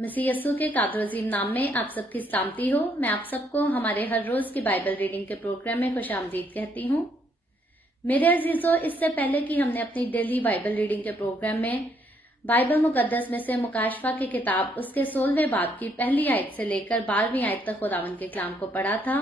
मसीह यस्सु के कादर अजीम नाम में आप सबकी सलामती हो। मैं आप सबको हमारे हर रोज की बाइबल रीडिंग के प्रोग्राम में खुशामदीद कहती हूँ। मेरे अजीजों, इससे पहले कि हमने अपनी डेली बाइबल रीडिंग के प्रोग्राम में बाइबल मुकद्दस में से मुकाशफा की किताब उसके 16वें बाब की पहली आयत से लेकर 12वीं आयत तक खुदावंद के कलाम को पढ़ा था,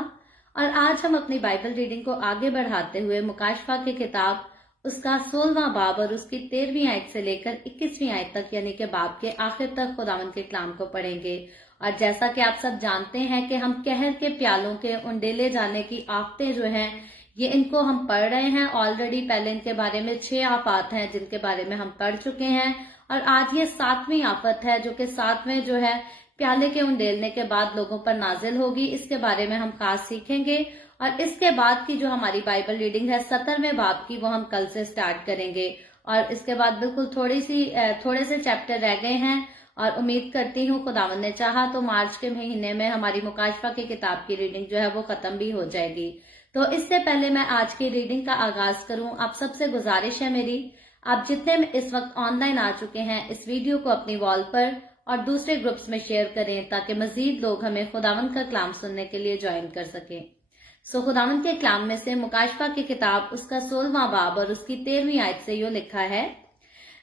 और आज हम अपनी बाइबल रीडिंग को आगे बढ़ाते हुए मुकाशफा की किताब उसका 16वां बाब और उसकी 13वीं आयत से लेकर 21वीं आयत तक यानी कि बाब के आखिर तक खुदावंद के कलाम को पढ़ेंगे। और जैसा कि आप सब जानते हैं कि हम कहर के प्यालों के उंडेले जाने की आफतें जो हैं ये इनको हम पढ़ रहे हैं ऑलरेडी। पहले इनके बारे में 6 आफत हैं जिनके बारे में हम पढ़ चुके हैं, और आज ये 7वीं आफत है जो कि 7वें जो है प्याले के उंडेलने के बाद लोगों पर नाजिल होगी। इसके बारे में हम खास सीखेंगे, और इसके बाद की जो हमारी बाइबल रीडिंग है 17वें बाब की वो हम कल से स्टार्ट करेंगे। और इसके बाद बिल्कुल थोड़े से चैप्टर रह गए हैं, और उम्मीद करती हूँ खुदावंद ने चाहा तो मार्च के महीने में हमारी मुकाशफा की किताब की रीडिंग जो है वो खत्म भी हो जाएगी। तो इससे पहले मैं आज की रीडिंग का आगाज करूं, आप सबसे गुजारिश है मेरी, आप जितने इस वक्त ऑनलाइन आ चुके हैं इस वीडियो को अपनी वॉल पर और दूसरे ग्रुप्स में शेयर करें ताकि मजीद लोग हमें खुदावंद का कलाम सुनने के लिए ज्वाइन कर सकें। सो खुदावंद के कलाम में से मुकाशफा की किताब उसका 16वां बाब और उसकी 13वीं आयत से यो लिखा है,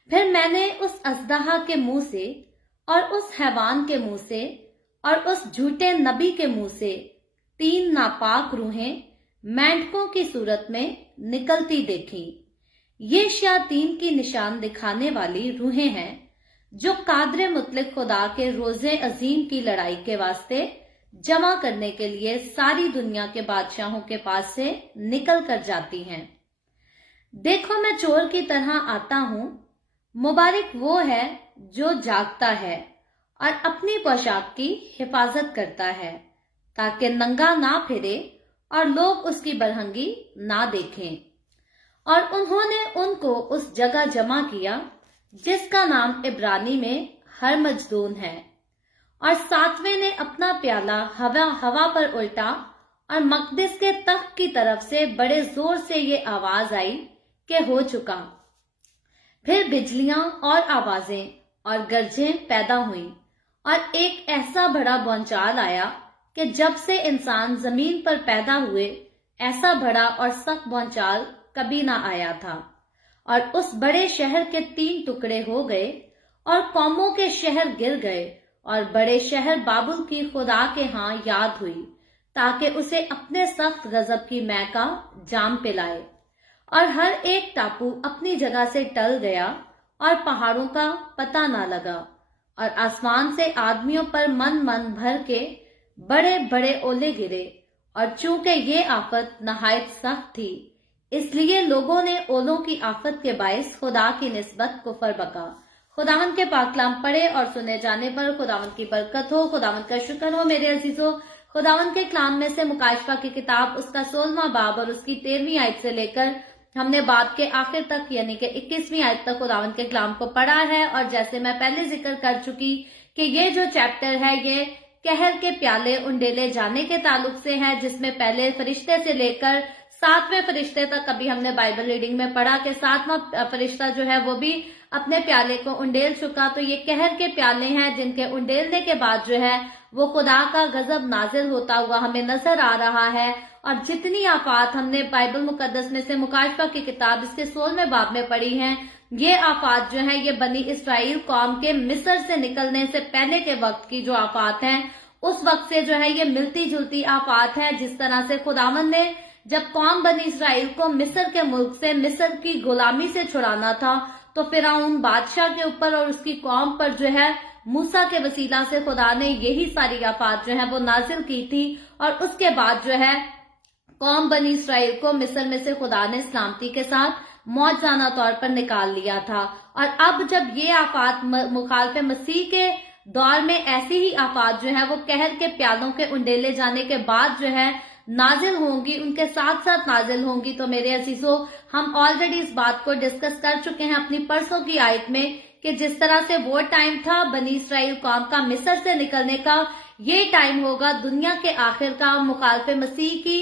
फिर मैंने उस अजदहा के मुंह से और उस हैवान के मुंह से और उस झूठे नबी के मुंह से 3 नापाक रूहें मेंढकों की सूरत में निकलती देखी। ये शयातीन की निशान दिखाने वाली रूहें हैं जो कादरे मुतलक खुदा के रोजे अजीम की लड़ाई के वास्ते जमा करने के लिए सारी दुनिया के बादशाहों के पास से निकल कर जाती हैं। देखो मैं चोर की तरह आता हूं, मुबारक वो है जो जागता है और अपनी पोशाक की हिफाजत करता है ताकि नंगा ना फिरे और लोग उसकी बरहंगी ना देखें। और उन्होंने उनको उस जगह जमा किया जिसका नाम इब्रानी में हरमजदून है, और 7वें ने अपना प्याला हवा पर उल्टा, और मकदिस के तख्त की तरफ से बड़े जोर से ये आवाज आई कि हो चुका। फिर बिजलियां और आवाजें और गरजें पैदा हुईं, और एक ऐसा बड़ा भूचाल आया कि जब से इंसान जमीन पर पैदा हुए ऐसा बड़ा और सख्त भूचाल कभी ना आया था। और उस बड़े शहर के 3 टुकड़े हो गए, और कौमों के शहर गिर गए, और बड़े शहर बाबुल की खुदा के हां याद हुई ताकि उसे अपने सख्त गजब की मै का जाम पिलाए। और हर एक टापू अपनी जगह से टल गया और पहाड़ों का पता ना लगा, और आसमान से आदमियों पर मन भर के बड़े बड़े ओले गिरे। और चूंकि ये आफत नहायत सख्त थी इसलिए लोगों ने ओलों की आफत के बायस खुदा की निस्बत कुफर बका। खुदावंद के पाक कलाम पढ़े और सुने जाने पर खुदावंद की बरकत हो, खुदावंद का शुक्र हो। मेरे अजीजों, खुदावंद के कलाम में से मुकाशफा की किताब उसका 16वां बाब और उसकी 13वीं आयत से लेकर हमने बाब के आखिर तक यानी कि 21वीं आयत तक खुदावंद के कलाम को पढ़ा है। और जैसे मैं पहले जिक्र कर चुकी कि ये जो चैप्टर है ये कहर के प्याले उंडेले जाने के ताल्लुक से है, जिसमें पहले फरिश्ते से लेकर 7वें फरिश्ते तक अभी हमने बाइबल रीडिंग में पढ़ा कि 7वां फरिश्ता जो है वो भी अपने प्याले को उंडेल चुका। तो ये कहर के प्याले हैं जिनके उंडेलने के बाद जो है वो खुदा का गजब नाजिल होता हुआ हमें नजर आ रहा है। और जितनी आफात हमने बाइबल मुकद्दस में से मुकाशफा की किताब इसके 16वें बाब में पढ़ी हैं, ये आफात जो है ये बनी इसराइल कौम के मिस्र से निकलने से पहले के वक्त की जो आफात हैं उस वक्त से जो है ये मिलती जुलती आफात है। जिस तरह से खुदावंद ने जब कौम बनी इसराइल को मिस्र के मुल्क से मिस्र की गुलामी से छुड़ाना था तो फिरौन बादशाह के ऊपर और उसकी कौम पर जो है मूसा के वसीला से खुदा ने यही सारी आफात जो है वो नाजिल की थी। और उसके बाद जो है कौम बनी इसराइल को मिस्र में से खुदा ने सलामती के साथ मौजजाना तौर पर निकाल लिया था। और अब जब ये आफात मुखालफे मसीह के दौर में ऐसी ही आफात जो है वो कहर के प्यालों के उंडेले जाने के बाद जो है नाजिल होंगी, उनके साथ साथ नाजिल होंगी। तो मेरे अजीजों, हम ऑलरेडी इस बात को डिस्कस कर चुके हैं अपनी परसों की आयत में कि जिस तरह से वो टाइम था बनी इसराइल कौम का मिस्र से निकलने का, ये टाइम होगा दुनिया के आखिर का मुखालफे मसीह की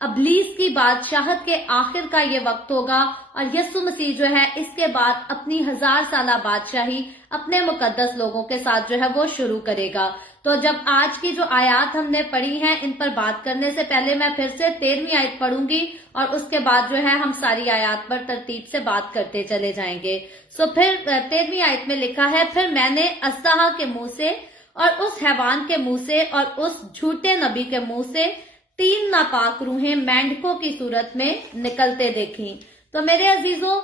इब्लीस की बादशाहत के आखिर का ये वक्त होगा और यीशु मसीह जो है इसके बाद अपनी 1000 साला बादशाही अपने मुकद्दस लोगों के साथ जो है वो शुरू करेगा। तो जब आज की जो आयत हमने पढ़ी हैं इन पर बात करने से पहले मैं फिर से 13वीं आयत पढ़ूंगी और उसके बाद जो है हम सारी आयत पर तरतीब से बात करते चले जाएंगे। फिर 13वीं आयत में लिखा है, फिर मैंने अजदहा के मुंह से और उस हैवान के मुंह से और उस झूठे नबी के मुंह से 3 नापाक रूहें मेंढकों की सूरत में निकलते देखी। तो मेरे अजीजों,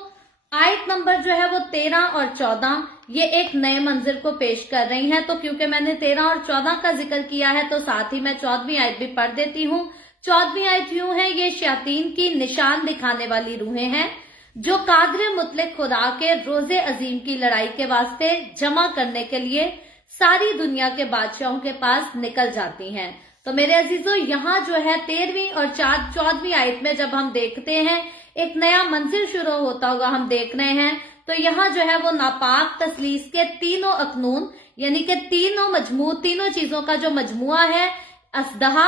आयत नंबर जो है वो 13 और 14 ये एक नए मंजिल को पेश कर रही हैं। तो क्योंकि मैंने 13 और 14 का जिक्र किया है तो साथ ही मैं 14वीं आयत भी पढ़ देती हूँ। 14वीं आयत यूं है, ये शैतान की निशान दिखाने वाली रूहें हैं जो कादर मुतलक खुदा के रोजे अजीम की लड़ाई के वास्ते जमा करने के लिए सारी दुनिया के बादशाहों के पास निकल जाती हैं। तो मेरे अजीजों, यहाँ जो है 13वीं और 14वीं आयत में जब हम देखते हैं एक नया मंजिल शुरू होता हुआ हम देख रहे हैं, तो यहाँ जो है वो नापाक तसलीस के तीनों अखनून यानी कि तीनों चीजों का जो मजमुआ है, अजदहा,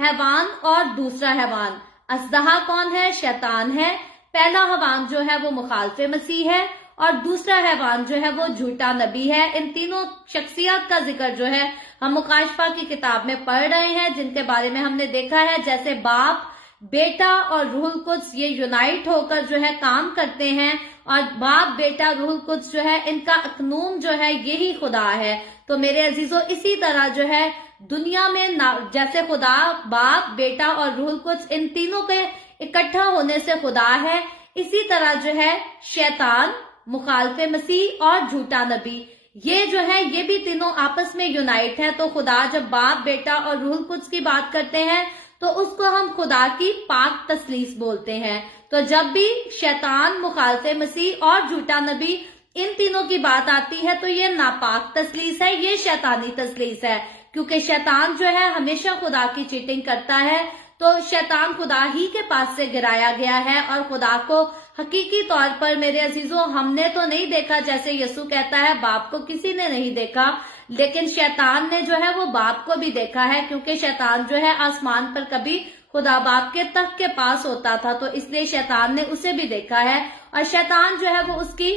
हैवान और दूसरा हैवान। अजदहा कौन है? शैतान है। पहला हैवान जो है वो मुखालफे मसीह है और दूसरा हैवान जो है वो झूठा नबी है। इन तीनों शख्सियत का जिक्र जो है हम मुकाशफा की किताब में पढ़ रहे हैं, जिनके बारे में हमने देखा है जैसे बाप, बेटा और रूहुल कुद्स ये यूनाइट होकर जो है काम करते हैं और बाप, बेटा, रूहुल कुद्स जो है इनका अखनूम जो है यही खुदा है। तो मेरे अजीजों, इसी तरह जो है दुनिया में जैसे खुदा बाप, बेटा और रूहुल कुद्स इन तीनों के इकट्ठा होने से खुदा है, इसी तरह जो है शैतान, मुखालफे मसीह और झूठा नबी ये जो है ये भी तीनों आपस में यूनाइट है। तो खुदा जब बाप, बेटा और रूहुल कुद्स की बात करते हैं तो उसको हम खुदा की पाक तसलीस बोलते हैं। तो जब भी शैतान, मुखालफे मसीह और झूठा नबी इन तीनों की बात आती है तो ये नापाक तसलीस है, ये शैतानी तसलीस है, क्योंकि शैतान जो है हमेशा खुदा की चीटिंग करता है। तो शैतान खुदा ही के पास से गिराया गया है और खुदा को हकीकी तौर पर मेरे अजीजों हमने तो नहीं देखा, जैसे यीशु कहता है बाप को किसी ने नहीं देखा, लेकिन शैतान ने जो है वो बाप को भी देखा है, क्योंकि शैतान जो है आसमान पर कभी खुदा बाप के तख्त के पास होता था, तो इसलिए शैतान ने उसे भी देखा है और शैतान जो है वो उसकी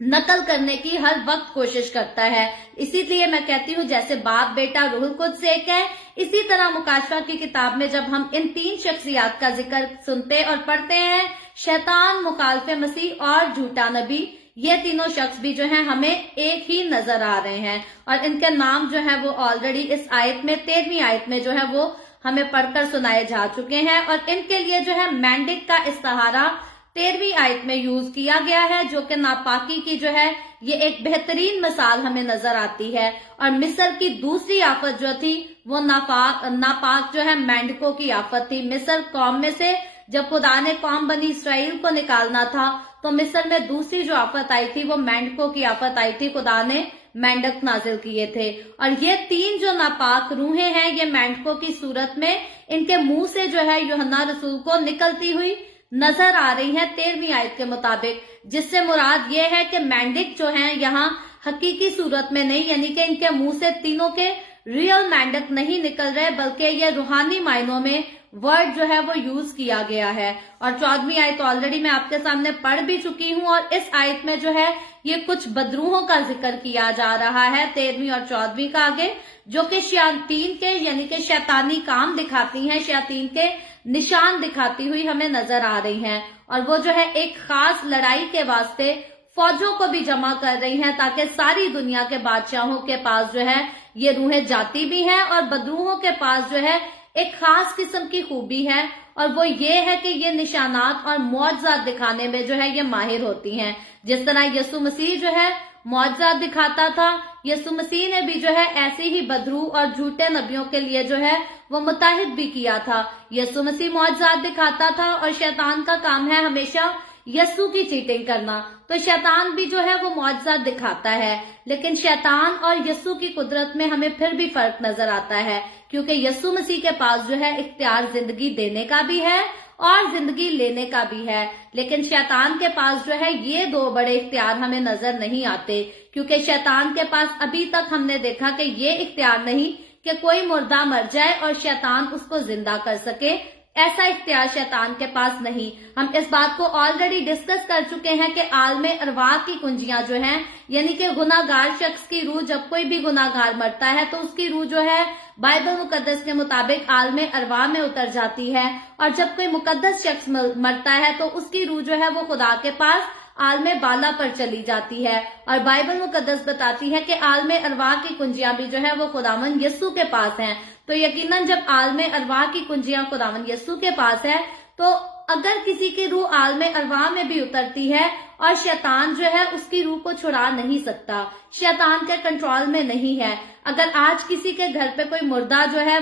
नकल करने की हर वक्त कोशिश करता है। इसीलिए मैं कहती हूँ जैसे बाप, बेटा, रूहुल कुद्स एक है, इसी तरह मुकाशफा की किताब में जब हम इन 3 शख्सियत का जिक्र सुनते और पढ़ते हैं, शैतान, मुखालफे मसीह और झूठा नबी, ये तीनों शख्स भी जो है हमें एक ही नजर आ रहे हैं और इनके नाम जो है वो ऑलरेडी इस आयत में 13वीं आयत में जो है वो हमें पढ़कर सुनाए जा चुके हैं और इनके लिए जो है मेंढक का इस्तिहारा 13वीं आयत में यूज किया गया है, जो कि नापाकी की जो है ये एक बेहतरीन मिसाल हमें नजर आती है। और मिस्र की दूसरी आफत जो थी वो नापाक जो है मेंढकों की आफत थी। मिस्र कौम में से जब खुदा ने कौम बनी इसराइल को निकालना था तो मिस्र में दूसरी जो आफत आई थी वो मेंढकों की आफत आई थी। खुदा ने मेंढक नाजिल किए थे और ये 3 जो नापाक रूहें हैं ये मेंढकों की सूरत में इनके मुंह से जो है यूहन्ना रसूल को निकलती हुई नजर आ रही है 13वीं आयत के मुताबिक, जिससे मुराद ये है कि मेंढक जो हैं यहाँ हकीकी सूरत में नहीं, यानी कि इनके मुंह से तीनों के रियल मेंढक नहीं निकल रहे, बल्कि ये रूहानी मायनों में वर्ड जो है वो यूज किया गया है। और 14वीं आयत ऑलरेडी मैं आपके सामने पढ़ भी चुकी हूँ और इस आयत में जो है ये कुछ बदरूहों का जिक्र किया जा रहा है 13वीं और 14वीं का आगे, जो कि शैतान के यानी कि शैतानी काम दिखाती हैं, शैतान के निशान दिखाती हुई हमें नजर आ रही हैं और वो जो है एक खास लड़ाई के वास्ते फौजों को भी जमा कर रही हैं ताकि सारी दुनिया के बादशाहों के पास जो है ये रूहें जाती भी हैं और बदरूहों के पास जो है एक खास किस्म की खूबी है और वो ये है कि ये निशानात और मौजज़ात दिखाने में जो है ये माहिर होती हैं। जिस तरह यीशु मसीह जो है मौजज़ात दिखाता था, यीशु मसीह ने भी जो है ऐसे ही बदरू और झूठे नबियों के लिए जो है वो मुताहिद भी किया था। यीशु मसीह मौजज़ात दिखाता था और शैतान का काम है हमेशा यीशु की चीटिंग करना, तो शैतान भी जो है वो मौजज़ात दिखाता है। लेकिन शैतान और यीशु की कुदरत में हमें फिर भी फर्क नजर आता है, क्योंकि यीशु मसीह के पास जो है इख्तियार जिंदगी देने का भी है और जिंदगी लेने का भी है, लेकिन शैतान के पास जो है ये 2 बड़े इख्तियार हमें नजर नहीं आते, क्योंकि शैतान के पास अभी तक हमने देखा कि ये इख्तियार नहीं कि कोई मुर्दा मर जाए और शैतान उसको जिंदा कर सके, ऐसा इख्तियार शैतान के पास नहीं। हम इस बात को ऑलरेडी डिस्कस कर चुके हैं कि आलमे अरवाह की कुंजियां जो हैं, यानी कि गुनाहगार शख्स की रूह, जब कोई भी गुनाहगार मरता है तो उसकी रूह जो है बाइबल मुकद्दस के मुताबिक आलमे अरवाह में उतर जाती है, और जब कोई मुकद्दस शख्स मरता है तो उसकी रूह जो है वो खुदा के पास आलमे बाला पर चली जाती है। और बाइबल मुकद्दस बताती है कि आलमे अरवाह की कुंजियां भी जो है वो खुदावंद यस्सु के पास हैं। तो यकीनन जब आलमे अरवाह की कुंजियां खुदावंद यस्सु के पास है, तो अगर किसी की रूह आलमे अरवाह में भी उतरती है और शैतान जो है उसकी रूह को छुड़ा नहीं सकता, शैतान के कंट्रोल में नहीं है। अगर आज किसी के घर पे कोई मुर्दा जो है,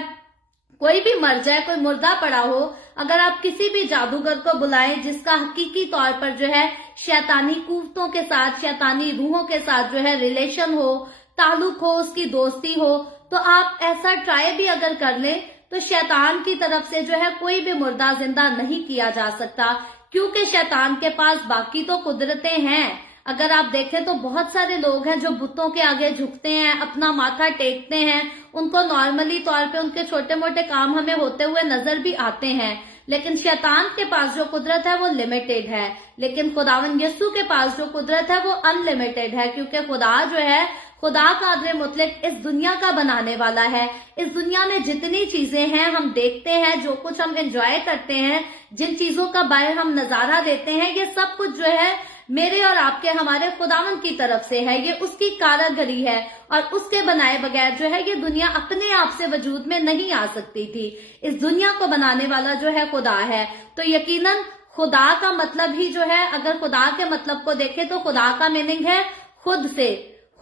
कोई भी मर जाए, कोई मुर्दा पड़ा हो, अगर आप किसी भी जादूगर को बुलाएं जिसका हकीकी तौर पर जो है शैतानी कुव्वतों के साथ, शैतानी रूहों के साथ जो है रिलेशन हो, ताल्लुक हो, उसकी दोस्ती हो, तो आप ऐसा ट्राई भी अगर कर लें तो शैतान की तरफ से जो है कोई भी मुर्दा जिंदा नहीं किया जा सकता, क्योंकि शैतान के पास बाकी तो कुदरतें हैं। अगर आप देखें तो बहुत सारे लोग हैं जो बुतों के आगे झुकते हैं, अपना माथा टेकते हैं, उनको नॉर्मली तौर पे उनके छोटे मोटे काम हमें होते हुए नजर भी आते हैं, लेकिन शैतान के पास जो कुदरत है वो लिमिटेड है। लेकिन खुदावंद यस्सु के पास जो कुदरत है वो अनलिमिटेड है, क्योंकि खुदा जो है, खुदा कादिर मुतलक इस दुनिया का बनाने वाला है। इस दुनिया में जितनी चीजें हैं हम देखते हैं, जो कुछ हम एंजॉय करते हैं, जिन चीजों का बाहर हम नजारा देते हैं, ये सब कुछ जो है मेरे और आपके, हमारे खुदावंद की तरफ से है। ये उसकी कारीगरी है, और उसके बनाए बगैर जो है ये दुनिया अपने आप से वजूद में नहीं आ सकती थी। इस दुनिया को बनाने वाला जो है खुदा है। तो यकीनन खुदा का मतलब ही जो है, अगर खुदा के मतलब को देखें तो खुदा का मीनिंग है खुद से।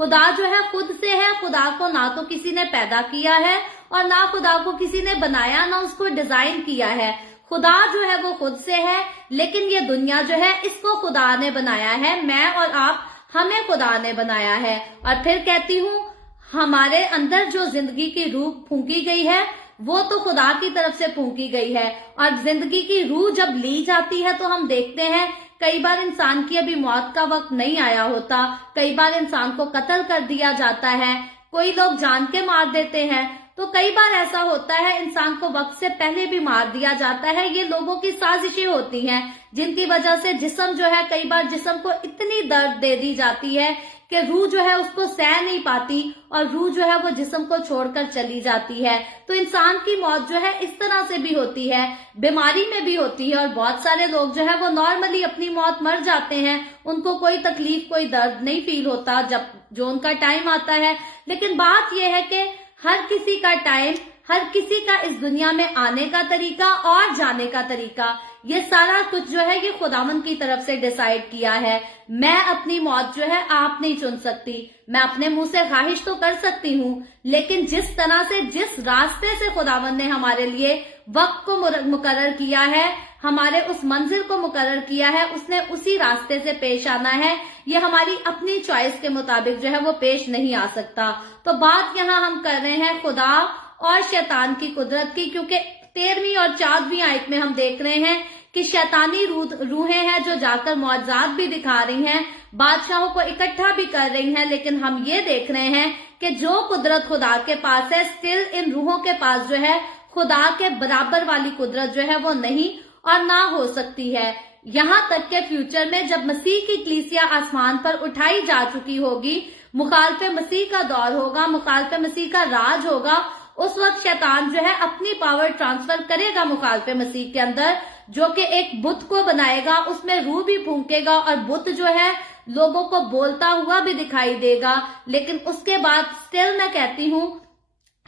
खुदा जो है खुद से है। खुदा को ना तो किसी ने पैदा किया है और ना खुदा को किसी ने बनाया, ना उसको डिजाइन किया है। खुदा जो है वो खुद से है, लेकिन ये दुनिया जो है इसको खुदा ने बनाया है। मैं और आप, हमें खुदा ने बनाया है। और फिर कहती हूँ, हमारे अंदर जो जिंदगी की रूह फूंकी गई है वो तो खुदा की तरफ से फूंकी गई है। और जिंदगी की रूह जब ली जाती है तो हम देखते हैं कई बार इंसान की अभी मौत का वक्त नहीं आया होता, कई बार इंसान को कत्ल कर दिया जाता है, कोई लोग जान के मार देते हैं, तो कई बार ऐसा होता है इंसान को वक्त से पहले भी मार दिया जाता है। ये लोगों की साजिशें होती हैं, जिनकी वजह से जिस्म जो है, कई बार जिस्म को इतनी दर्द दे दी जाती है कि रूह जो है उसको सह नहीं पाती, और रूह जो है वो जिस्म को छोड़कर चली जाती है। तो इंसान की मौत जो है इस तरह से भी होती है, बीमारी में भी होती है, और बहुत सारे लोग जो है वो नॉर्मली अपनी मौत मर जाते हैं, उनको कोई तकलीफ, कोई दर्द नहीं फील होता जब जो उनका टाइम आता है। लेकिन बात यह है कि हर किसी का टाइम, हर किसी का इस दुनिया में आने का तरीका और जाने का तरीका, ये सारा कुछ जो है ये खुदावंद की तरफ से डिसाइड किया है। मैं अपनी मौत जो है आप नहीं चुन सकती। मैं अपने मुंह से ख्वाहिश तो कर सकती हूँ, लेकिन जिस तरह से, जिस रास्ते से खुदावंद ने हमारे लिए वक्त को मुकर्रर किया है, हमारे उस मंजिल को मुकर्रर किया है, उसने उसी रास्ते से पेश आना है। ये हमारी अपनी चॉइस के मुताबिक जो है वो पेश नहीं आ सकता। तो बात यहाँ हम कर रहे हैं खुदा और शैतान की कुदरत की, क्योंकि 13वीं और 14वीं आयत में हम देख रहे हैं कि शैतानी रूहें हैं जो जाकर मौजज़ात भी दिखा रही हैं, बादशाहों को इकट्ठा भी कर रही हैं। लेकिन हम ये देख रहे हैं कि जो कुदरत खुदा के पास है, स्टिल इन रूहों के पास जो है खुदा के बराबर वाली कुदरत जो है वो नहीं और ना हो सकती है। यहाँ तक के फ्यूचर में जब मसीह की कलीसिया आसमान पर उठाई जा चुकी होगी, मुखालफे मसीह का दौर होगा, मुखालफे मसीह का राज होगा, उस वक्त शैतान जो है अपनी पावर ट्रांसफर करेगा मुखालफे मसीह के अंदर, जो कि एक बुत को बनाएगा, उसमें रूह भी फूंकेगा, और बुत जो है लोगों को बोलता हुआ भी दिखाई देगा। लेकिन उसके बाद स्टिल मैं कहती हूँ,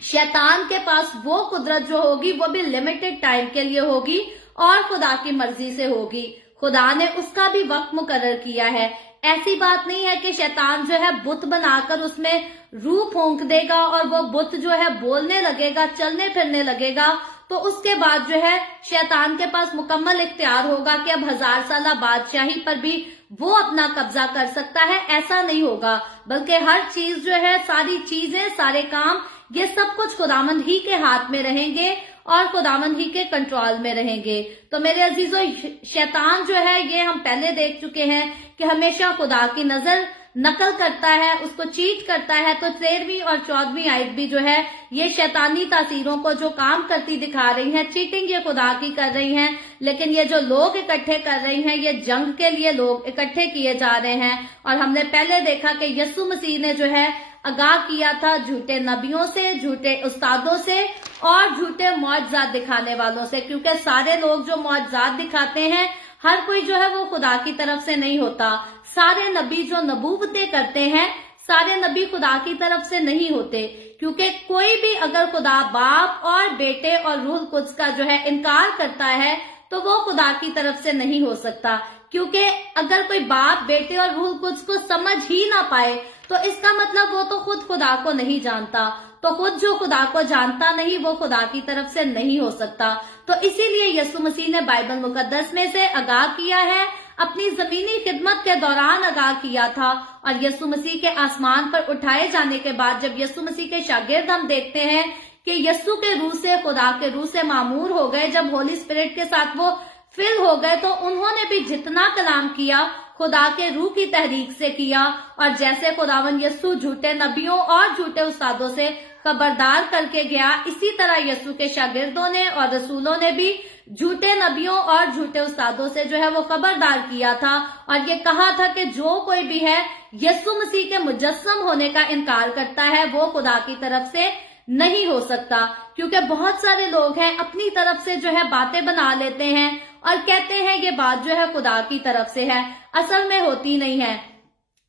शैतान के पास वो कुदरत जो होगी वो भी लिमिटेड टाइम के लिए होगी और खुदा की मर्जी से होगी। खुदा ने उसका भी वक्त मुकर्रर किया है। ऐसी बात नहीं है कि शैतान जो है बुत बनाकर उसमें रूह फूंक देगा और वो बुत जो है बोलने लगेगा, चलने फिरने लगेगा, तो उसके बाद जो है शैतान के पास मुकम्मल इख्तियार होगा कि अब 1000 साल बादशाही पर भी वो अपना कब्जा कर सकता है। ऐसा नहीं होगा, बल्कि हर चीज जो है, सारी चीजें, सारे काम, ये सब कुछ खुदावंद ही के हाथ में रहेंगे और खुदावंद ही के कंट्रोल में रहेंगे। तो मेरे अजीजों, शैतान जो है ये हम पहले देख चुके हैं कि हमेशा खुदा की नजर नकल करता है, उसको चीट करता है। तो 13वीं और 14वीं आयत भी जो है ये शैतानी तासीरों को जो काम करती दिखा रही हैं। चीटिंग ये खुदा की कर रही हैं, लेकिन ये जो लोग इकट्ठे कर रही हैं ये जंग के लिए लोग इकट्ठे किए जा रहे हैं। और हमने पहले देखा कि यीशु मसीह ने जो है आगाह किया था झूठे नबियों से, झूठे उस्तादों से और झूठे मौजज़ात दिखाने वालों से, क्योंकि सारे लोग जो मौजज़ात दिखाते हैं हर कोई जो है वो खुदा की तरफ से नहीं होता। सारे नबी जो नबूवतें करते हैं सारे नबी खुदा की तरफ से नहीं होते, क्योंकि कोई भी अगर खुदा बाप और बेटे और रूह कुद्स का जो है इनकार करता है तो वो खुदा की तरफ से नहीं हो सकता। क्योंकि अगर कोई बाप बेटे और रूह कुद्स को समझ ही ना पाए तो इसका मतलब वो तो खुद खुदा को नहीं जानता। तो खुद जो खुदा को जानता नहीं वो खुदा की तरफ से नहीं हो सकता। तो इसीलिए यीशु मसीह ने बाइबल मुकद्दस में से आगाह किया है, अपनी जमीनी खिदमत के दौरान आगाह किया था। और यीशु मसीह के आसमान पर उठाए जाने के बाद जब यीशु मसीह के शागिर्द हम देखते हैं कि यीशु के रूह से खुदा के रूह से मामूर हो गए, जब होली स्पिरिट के साथ वो फिल हो गए तो उन्होंने भी जितना कलाम किया खुदा के रूह की तहरीक से किया। और जैसे खुदावन यीशु झूठे नबियों और झूठे उस्तादों से खबरदार करके गया, इसी तरह यीशु के शागिर्दों ने और रसूलों ने भी झूठे नबियों और झूठे उस्तादों से जो है वो खबरदार किया था। और ये कहा था कि जो कोई भी है यीशु मसीह के मुजस्सम होने का इनकार करता है वो खुदा की तरफ से नहीं हो सकता। क्योंकि बहुत सारे लोग हैं अपनी तरफ से जो है बातें बना लेते हैं और कहते हैं ये बात जो है खुदा की तरफ से है, असल में होती नहीं है।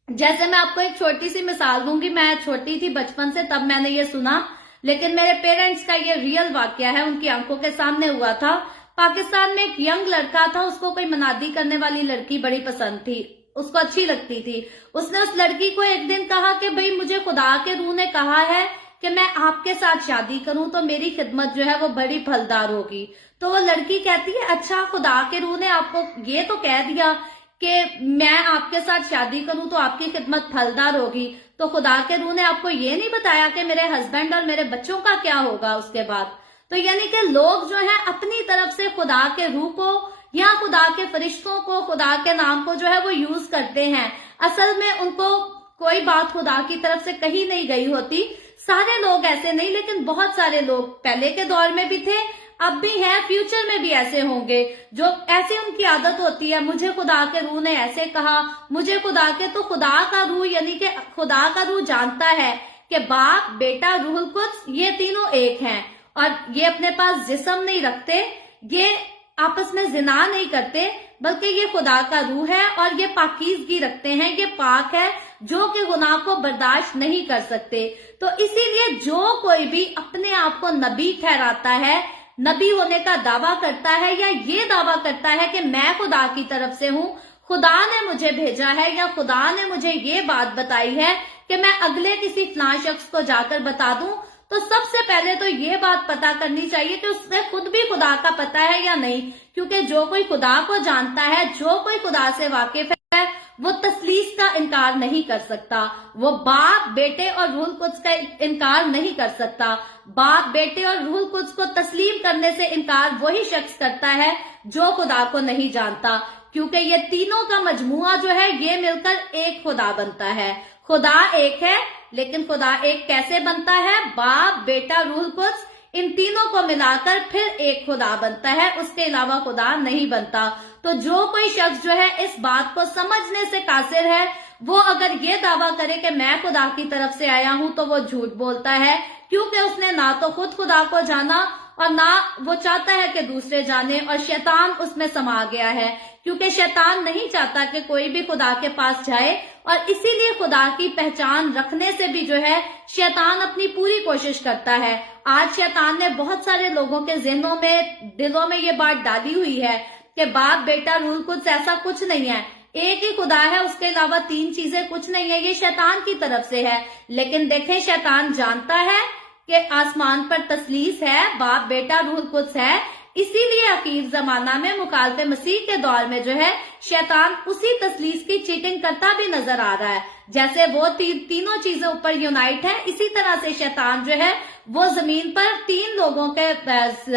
जैसे मैं आपको एक छोटी सी मिसाल दूंगी, मैं छोटी थी बचपन से तब मैंने ये सुना, लेकिन मेरे पेरेंट्स का ये रियल वाकया है, उनकी आंखों के सामने हुआ था। पाकिस्तान में एक यंग लड़का था, उसको कोई मनादी करने वाली लड़की बड़ी पसंद थी, उसको अच्छी लगती थी। उसने उस लड़की को एक दिन कहा कि भाई मुझे खुदा के रूह ने कहा है कि मैं आपके साथ शादी करूं तो मेरी खिदमत जो है वो बड़ी फलदार होगी। तो वो लड़की कहती है अच्छा खुदा के रूह ने आपको ये तो कह दिया कि मैं आपके साथ शादी करूं तो आपकी खिदमत फलदार होगी, तो खुदा के रूह ने आपको ये नहीं बताया कि मेरे हस्बैंड और मेरे बच्चों का क्या होगा उसके बाद। तो यानी कि लोग जो है अपनी तरफ से खुदा के रूह को या खुदा के फरिश्तों को, खुदा के नाम को जो है वो यूज करते हैं। असल में उनको कोई बात खुदा की तरफ से कही नहीं गई होती। सारे लोग ऐसे नहीं, लेकिन बहुत सारे लोग पहले के दौर में भी थे, अब भी हैं, फ्यूचर में भी ऐसे होंगे जो ऐसे उनकी आदत होती है, मुझे खुदा के रूह ने ऐसे कहा, मुझे खुदा के, तो खुदा का रूह यानी कि खुदा का रूह जानता है कि बाप बेटा रूह कुद्स ये तीनों एक हैं और ये अपने पास जिस्म नहीं रखते, ये आपस में जिना नहीं करते, बल्कि ये खुदा का रूह है और ये पाकीज़गी रखते हैं, ये पाक है जो कि गुनाह को बर्दाश्त नहीं कर सकते। तो इसीलिए जो कोई भी अपने आप को नबी ठहराता है, नबी होने का दावा करता है या ये दावा करता है कि मैं खुदा की तरफ से हूँ, खुदा ने मुझे भेजा है या खुदा ने मुझे ये बात बताई है कि मैं अगले किसी फलां शख्स को जाकर बता दूं, तो सबसे पहले तो ये बात पता करनी चाहिए कि उसने खुद भी खुदा का पता है या नहीं। क्योंकि जो कोई खुदा को जानता है, जो कोई खुदा से वाकिफ है, वो तस्लीस का इनकार नहीं कर सकता, वो बाप बेटे और रूह कुद्स का इनकार नहीं कर सकता। बाप बेटे और रूह कुद्स को तस्लीम करने से इनकार वही शख्स करता है जो खुदा को नहीं जानता, क्योंकि ये तीनों का मजमुआ जो है ये मिलकर एक खुदा बनता है। खुदा एक है, लेकिन खुदा एक कैसे बनता है? बाप बेटा रूह कुद्स इन तीनों को मिलाकर फिर एक खुदा बनता है, उसके अलावा खुदा नहीं बनता। तो जो कोई शख्स जो है इस बात को समझने से कासिर है, वो अगर ये दावा करे कि मैं खुदा की तरफ से आया हूं, तो वो झूठ बोलता है, क्योंकि उसने ना तो खुद खुदा को जाना और ना वो चाहता है कि दूसरे जाने, और शैतान उसमें समा गया है, क्योंकि शैतान नहीं चाहता कि कोई भी खुदा के पास जाए। और इसीलिए खुदा की पहचान रखने से भी जो है शैतान अपनी पूरी कोशिश करता है। आज शैतान ने बहुत सारे लोगों के ज़हनों में, दिलों में ये बात डाली हुई है कि बाप बेटा रूह कुद्स ऐसा कुछ नहीं है, एक ही खुदा है, उसके अलावा तीन चीजें कुछ नहीं है, ये शैतान की तरफ से है। लेकिन देखें, शैतान जानता है कि आसमान पर तस्लीस है, बाप बेटा रूह कुद्स है, इसीलिए अखीर जमाना में मुखालफे मसीह के दौर में जो है शैतान उसी तस्लीस की चीटिंग करता भी नजर आ रहा है। जैसे वो तीनों चीजें ऊपर यूनाइट है, इसी तरह से शैतान जो है वो जमीन पर तीन लोगों के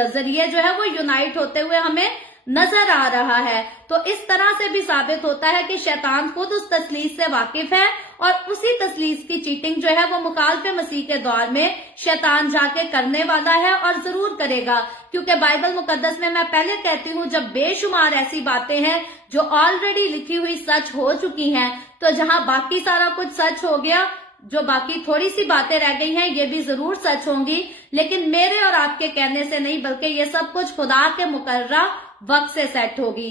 जरिए जो है वो यूनाइट होते हुए हमें नजर आ रहा है। तो इस तरह से भी साबित होता है कि शैतान खुद उस तसलीस से वाकिफ है और उसी तसलीस की चीटिंग जो है वो मुखालिफ मसीह के दौर में शैतान जाके करने वाला है और जरूर करेगा, क्योंकि बाइबल मुकद्दस में मैं पहले कहती हूँ जब बेशुमार ऐसी बातें हैं जो ऑलरेडी लिखी हुई सच हो चुकी हैं, तो जहां बाकी सारा कुछ सच हो गया, जो बाकी थोड़ी सी बातें रह गई हैं ये भी जरूर सच होंगी, लेकिन मेरे और आपके कहने से नहीं, बल्कि ये सब कुछ खुदा के मुकर्ररा वक्त से सेट होगी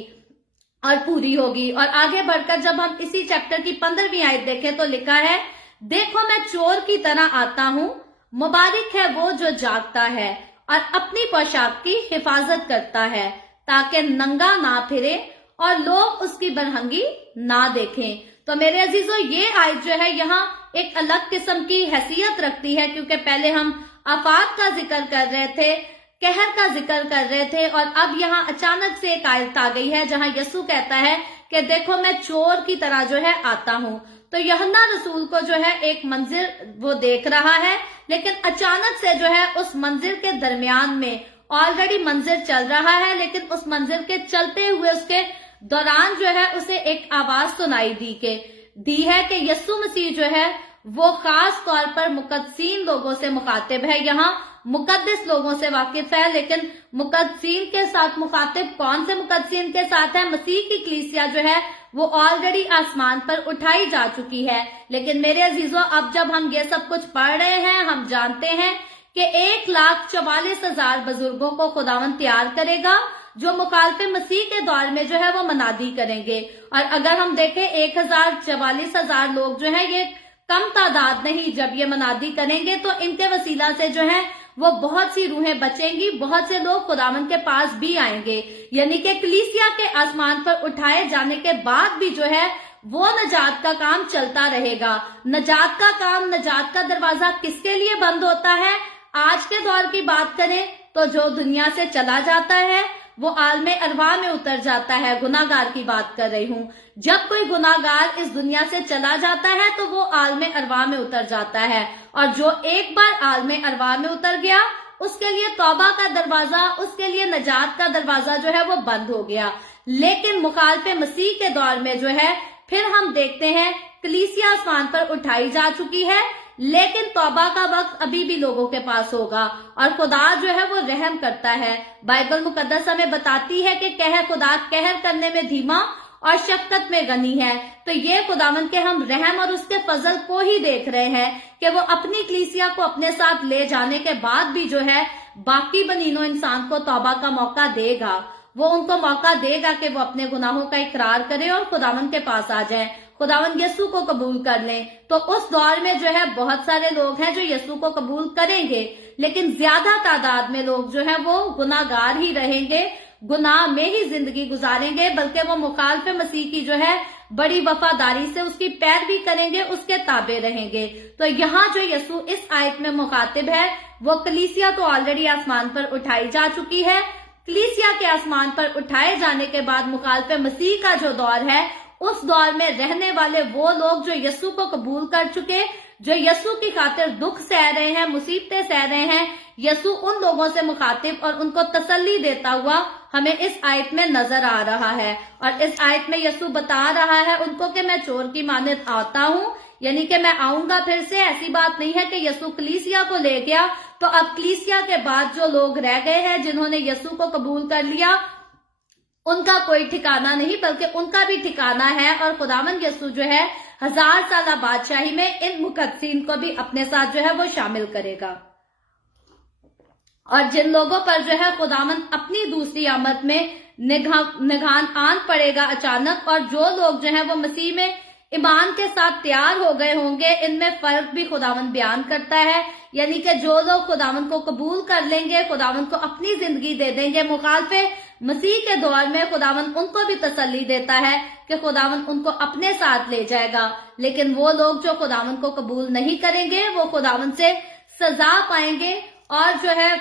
और पूरी होगी। और आगे बढ़कर जब हम इसी चैप्टर की 15वीं आयत देखें तो लिखा है, देखो मैं चोर की तरह आता हूँ, मुबारक है वो जो जागता है और अपनी पोशाक की हिफाजत करता है, ताकि नंगा ना फिरे और लोग उसकी बरहंगी ना देखें। तो मेरे अजीजों, ये आयत जो है यहाँ एक अलग किस्म की हैसियत रखती है, क्योंकि पहले हम आफात का जिक्र कर रहे थे, कहर का जिक्र कर रहे थे, और अब यहाँ अचानक से एक आयत आ गई है जहाँ यीशु कहता है कि देखो मैं चोर की तरह जो है आता हूँ। तो यूहन्ना रसूल को जो है एक मंजिल वो देख रहा है, लेकिन अचानक से जो है उस मंजिल के दरमियान में ऑलरेडी मंजिल चल रहा है, लेकिन उस मंजिल के चलते हुए उसके दौरान जो है उसे एक आवाज सुनाई दी है कि यीशु मसीह जो है वो खास तौर पर मुकद्दसीन लोगों से मुखातिब है। यहाँ मुकद्दस लोगों से वाकिफ है, लेकिन मुकद्दसीन के साथ मुखातिब कौन से मुकद्दसीन के साथ है? मसीह की कलीसिया जो है वो ऑलरेडी आसमान पर उठाई जा चुकी है। लेकिन मेरे अजीजों, अब जब हम ये सब कुछ पढ़ रहे हैं, हम जानते हैं कि 1,44,000 बुजुर्गों को खुदावंद तैयार करेगा जो मुखालिफ मसीह के दौर में जो है वो मनादी करेंगे। और अगर हम देखें 1,44,000 लोग जो है ये कम तादाद नहीं, जब ये मनादी करेंगे तो इनके वसीला से जो है वो बहुत सी रूहें बचेंगी, बहुत से लोग खुदावंद के पास भी आएंगे। यानी कि कलीसिया के आसमान पर उठाए जाने के बाद भी जो है वो नजात का काम चलता रहेगा। नजात का काम, नजात का दरवाजा किसके लिए बंद होता है? आज के दौर की बात करें तो जो दुनिया से चला जाता है वो आलमे अरवाह में उतर जाता है। गुनाहगार की बात कर रही हूँ। जब कोई गुनाहगार इस दुनिया से चला जाता है तो वो आलमे अरवाह में उतर जाता है, और जो एक बार आलमे अरवाह में उतर गया उसके लिए तौबा का दरवाजा, उसके लिए नजात का दरवाजा जो है वो बंद हो गया। लेकिन मुखालिफ मसीह के दौर में जो है फिर हम देखते हैं कलीसिया आसमान पर उठाई जा चुकी है, लेकिन तौबा का वक्त अभी भी लोगों के पास होगा, और खुदा जो है वो रहम करता है। बाइबल मुकद्दस हमें बताती है कि खुदा कहर करने में धीमा और शफकत में गनी है। तो ये खुदावंद के हम रहम और उसके फजल को ही देख रहे हैं कि वो अपनी कलीसिया को अपने साथ ले जाने के बाद भी जो है बाकी बनीनो इंसान को तौबा का मौका देगा। वो उनको मौका देगा कि वो अपने गुनाहों का इकरार करें और खुदावंद के पास आ जाएं, खुदावंद यीशु को कबूल कर लें। तो उस दौर में जो है बहुत सारे लोग हैं जो यीशु को कबूल करेंगे, लेकिन ज्यादा तादाद में लोग जो है वो गुनाहगार ही रहेंगे, गुनाह में ही जिंदगी गुजारेंगे, बल्कि वो मुखालिफ मसीह की जो है बड़ी वफादारी से उसकी पैरवी करेंगे, उसके ताबे रहेंगे। तो यहाँ जो यीशु इस आयत में मुखातिब है वो कलीसिया तो ऑलरेडी आसमान पर उठाई जा चुकी है। कलीसिया के आसमान पर उठाए जाने के बाद मुखालिफ मसीह का जो दौर है उस दौर में रहने वाले वो लोग जो यीशु को कबूल कर चुके, जो यीशु की खातिर दुख सह रहे हैं, मुसीबतें सह रहे हैं, यीशु उन लोगों से मुखातिब और उनको तसल्ली देता हुआ हमें इस आयत में नजर आ रहा है। और इस आयत में यीशु बता रहा है उनको कि मैं चोर की मानद आता हूँ, यानी कि मैं आऊंगा फिर से। ऐसी बात नहीं है कि यीशु कलीसिया को ले गया तो अब कलीसिया के बाद जो लोग रह गए हैं जिन्होंने यीशु को कबूल कर लिया उनका कोई ठिकाना नहीं, बल्कि उनका भी ठिकाना है। और खुदावंद यीशु जो है 1000 साल बादशाही में इन मुकद्दसीन को भी अपने साथ जो है वो शामिल करेगा। और जिन लोगों पर जो है खुदावंद अपनी दूसरी आमद में निगान आन पड़ेगा अचानक, और जो लोग जो है वो मसीह में ईमान के साथ तैयार हो गए होंगे, इनमें फर्क भी खुदावंद बयान करता है। यानी कि जो लोग खुदावंद को कबूल कर लेंगे, खुदावंद को अपनी जिंदगी दे देंगे, मुखालिफ मसीह के दौर में खुदावंद उनको भी तसल्ली देता है कि खुदावंद उनको अपने साथ ले जाएगा। लेकिन वो लोग जो खुदावंद को कबूल नहीं करेंगे वो खुदावंद से सजा पाएंगे और जो है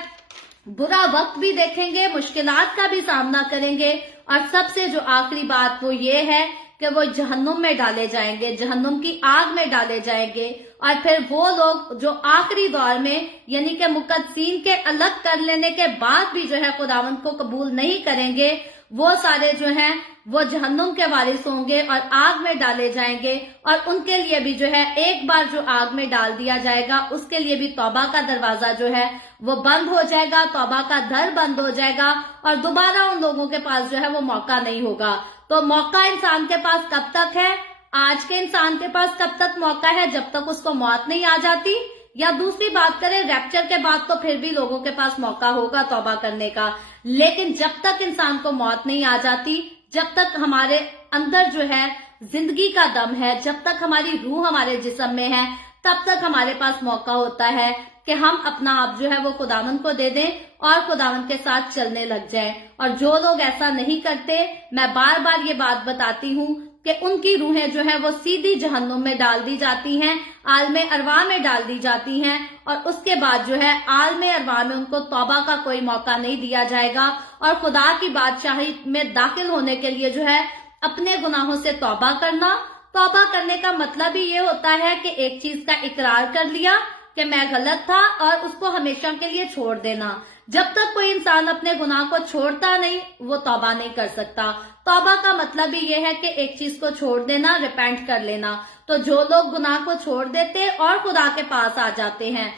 बुरा वक्त भी देखेंगे, मुश्किलात का भी सामना करेंगे। और सबसे जो आखिरी बात वो ये है कि वो जहन्नुम में डाले जाएंगे, जहन्नुम की आग में डाले जाएंगे। और फिर वो लोग जो आखिरी दौर में यानी कि मुकद्दसीन के अलग कर लेने के बाद भी जो है खुदावंद को कबूल नहीं करेंगे, वो सारे जो हैं वो जहन्नुम के वारिस होंगे और आग में डाले जाएंगे। और उनके लिए भी जो है एक बार जो आग में डाल दिया जाएगा उसके लिए भी तौबा का दरवाजा जो है वो बंद हो जाएगा, तौबा का दर बंद हो जाएगा और दोबारा उन लोगों के पास जो है वो मौका नहीं होगा। तो मौका इंसान के पास कब तक है? आज के इंसान के पास कब तक मौका है? जब तक उसको मौत नहीं आ जाती। या दूसरी बात करें रैप्चर के बाद तो फिर भी लोगों के पास मौका होगा तौबा करने का, लेकिन जब तक इंसान को मौत नहीं आ जाती, जब तक हमारे अंदर जो है जिंदगी का दम है, जब तक हमारी रूह हमारे जिस्म में है, तब तक हमारे पास मौका होता है कि हम अपना आप जो है वो खुदावंद को दे दें और खुदावंद के साथ चलने लग जाए। और जो लोग ऐसा नहीं करते, मैं बार बार ये बात बताती हूँ कि उनकी रूहें जो है वो सीधी जहन्नुम में डाल दी जाती हैं, आलमे अरवा में डाल दी जाती हैं और उसके बाद जो है आलमे अरवा में उनको तौबा का कोई मौका नहीं दिया जाएगा। और खुदा की बादशाही में दाखिल होने के लिए जो है अपने गुनाहों से तौबा करना, तौबा करने का मतलब ही ये होता है कि एक चीज का इकरार कर लिया कि मैं गलत था और उसको हमेशा के लिए छोड़ देना। जब तक कोई इंसान अपने गुनाह को छोड़ता नहीं वो तौबा नहीं कर सकता। तौबा का मतलब ही ये है कि एक चीज को छोड़ देना, रिपेंट कर लेना। तो जो लोग गुनाह को छोड़ देते और खुदा के पास आ जाते हैं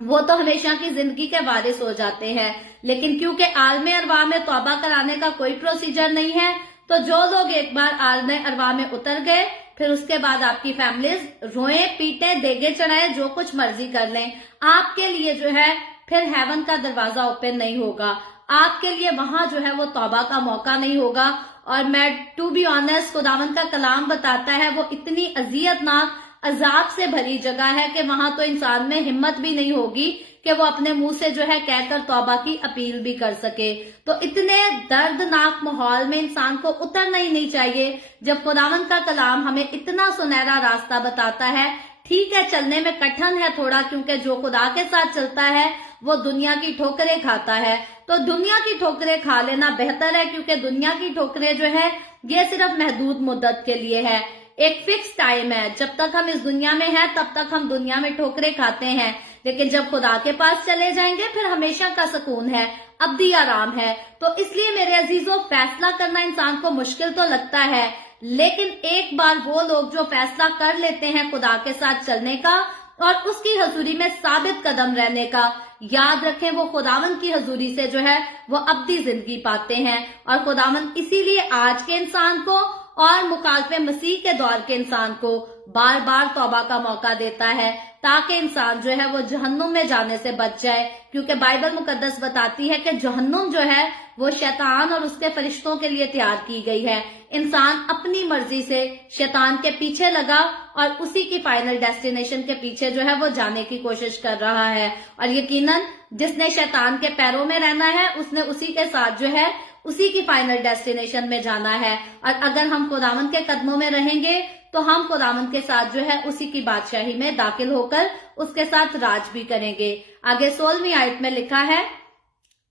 वो तो हमेशा की जिंदगी के वारिस हो जाते हैं। लेकिन क्योंकि आलमे अरवा में तौबा कराने का कोई प्रोसीजर नहीं है, तो जो लोग एक बार आलमे अरवा में उतर गए फिर उसके बाद आपकी फैमिलीज रोए पीटे देगे चढ़ाए जो कुछ मर्जी कर लें, आपके लिए जो है फिर हेवन का दरवाजा ओपन नहीं होगा, आपके लिए वहां जो है वो तौबा का मौका नहीं होगा। और मैं टू बी ऑनेस्ट खुदावंद का कलाम बताता है वो इतनी अजियतनाक अजाब से भरी जगह है कि वहां तो इंसान में हिम्मत भी नहीं होगी कि वो अपने मुंह से जो है कहकर तौबा की अपील भी कर सके। तो इतने दर्दनाक माहौल में इंसान को उतरना ही नहीं चाहिए जब खुदावंद का कलाम हमें इतना सुनहरा रास्ता बताता है। ठीक है चलने में कठिन है थोड़ा, क्योंकि जो खुदा के साथ चलता है वो दुनिया की ठोकरें खाता है, तो दुनिया की ठोकरें खा लेना बेहतर है, क्योंकि दुनिया की ठोकरें जो है ये सिर्फ महदूद मुद्दत के लिए है, एक फिक्स टाइम है। जब तक हम इस दुनिया में हैं तब तक हम दुनिया में ठोकरें खाते हैं, लेकिन जब खुदा के पास चले जाएंगे फिर हमेशा का सुकून है, अब्दी आराम है। तो इसलिए मेरे अजीजों फैसला करना इंसान को मुश्किल तो लगता है, लेकिन एक बार वो लोग जो फैसला कर लेते हैं खुदा के साथ चलने का और उसकी हजूरी में साबित कदम रहने का, याद रखें वो खुदावंद की हजूरी से जो है वो अब्दी जिंदगी पाते हैं। और खुदावंद इसीलिए आज के इंसान को और मुखालिफ मसीह के दौर के इंसान को बार बार तौबा का मौका देता है ताकि इंसान जो है वो जहन्नुम में जाने से बच जाए, क्योंकि बाइबल मुकद्दस बताती है कि जहन्नुम जो है वो शैतान और उसके फरिश्तों के लिए तैयार की गई है। इंसान अपनी मर्जी से शैतान के पीछे लगा और उसी की फाइनल डेस्टिनेशन के पीछे जो है वो जाने की कोशिश कर रहा है। और यकीनन जिसने शैतान के पैरों में रहना है उसने उसी के साथ जो है उसी की फाइनल डेस्टिनेशन में जाना है। और अगर हम खुदावंद के कदमों में रहेंगे तो हम खुदावंद के साथ जो है उसी की बादशाही में दाखिल होकर उसके साथ राज भी करेंगे। आगे 16वीं आयत में लिखा है,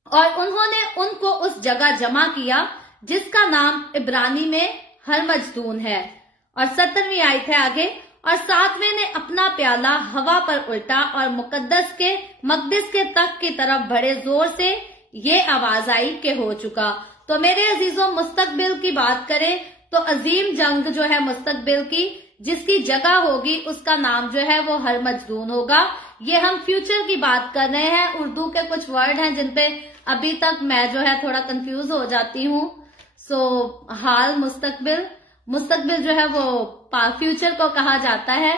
और उन्होंने उनको उस जगह जमा किया जिसका नाम इब्रानी में हरमजदून है। और 17वीं आयत है आगे, और 7वें ने अपना प्याला हवा पर उल्टा और मुकद्दस के मकदस के तख्त की तरफ बड़े जोर से ये आवाज आई कि हो चुका। तो मेरे अजीजों मुस्तकबिल की बात करें तो अजीम जंग जो है मुस्तकबिल की जिसकी जगह होगी उसका नाम जो है वो हरमजदून होगा। ये हम फ्यूचर की बात कर रहे हैं। उर्दू के कुछ वर्ड हैं जिन पे अभी तक मैं जो है थोड़ा कंफ्यूज हो जाती हूँ। हाल मुस्तकबिल जो है वो फ्यूचर को कहा जाता है।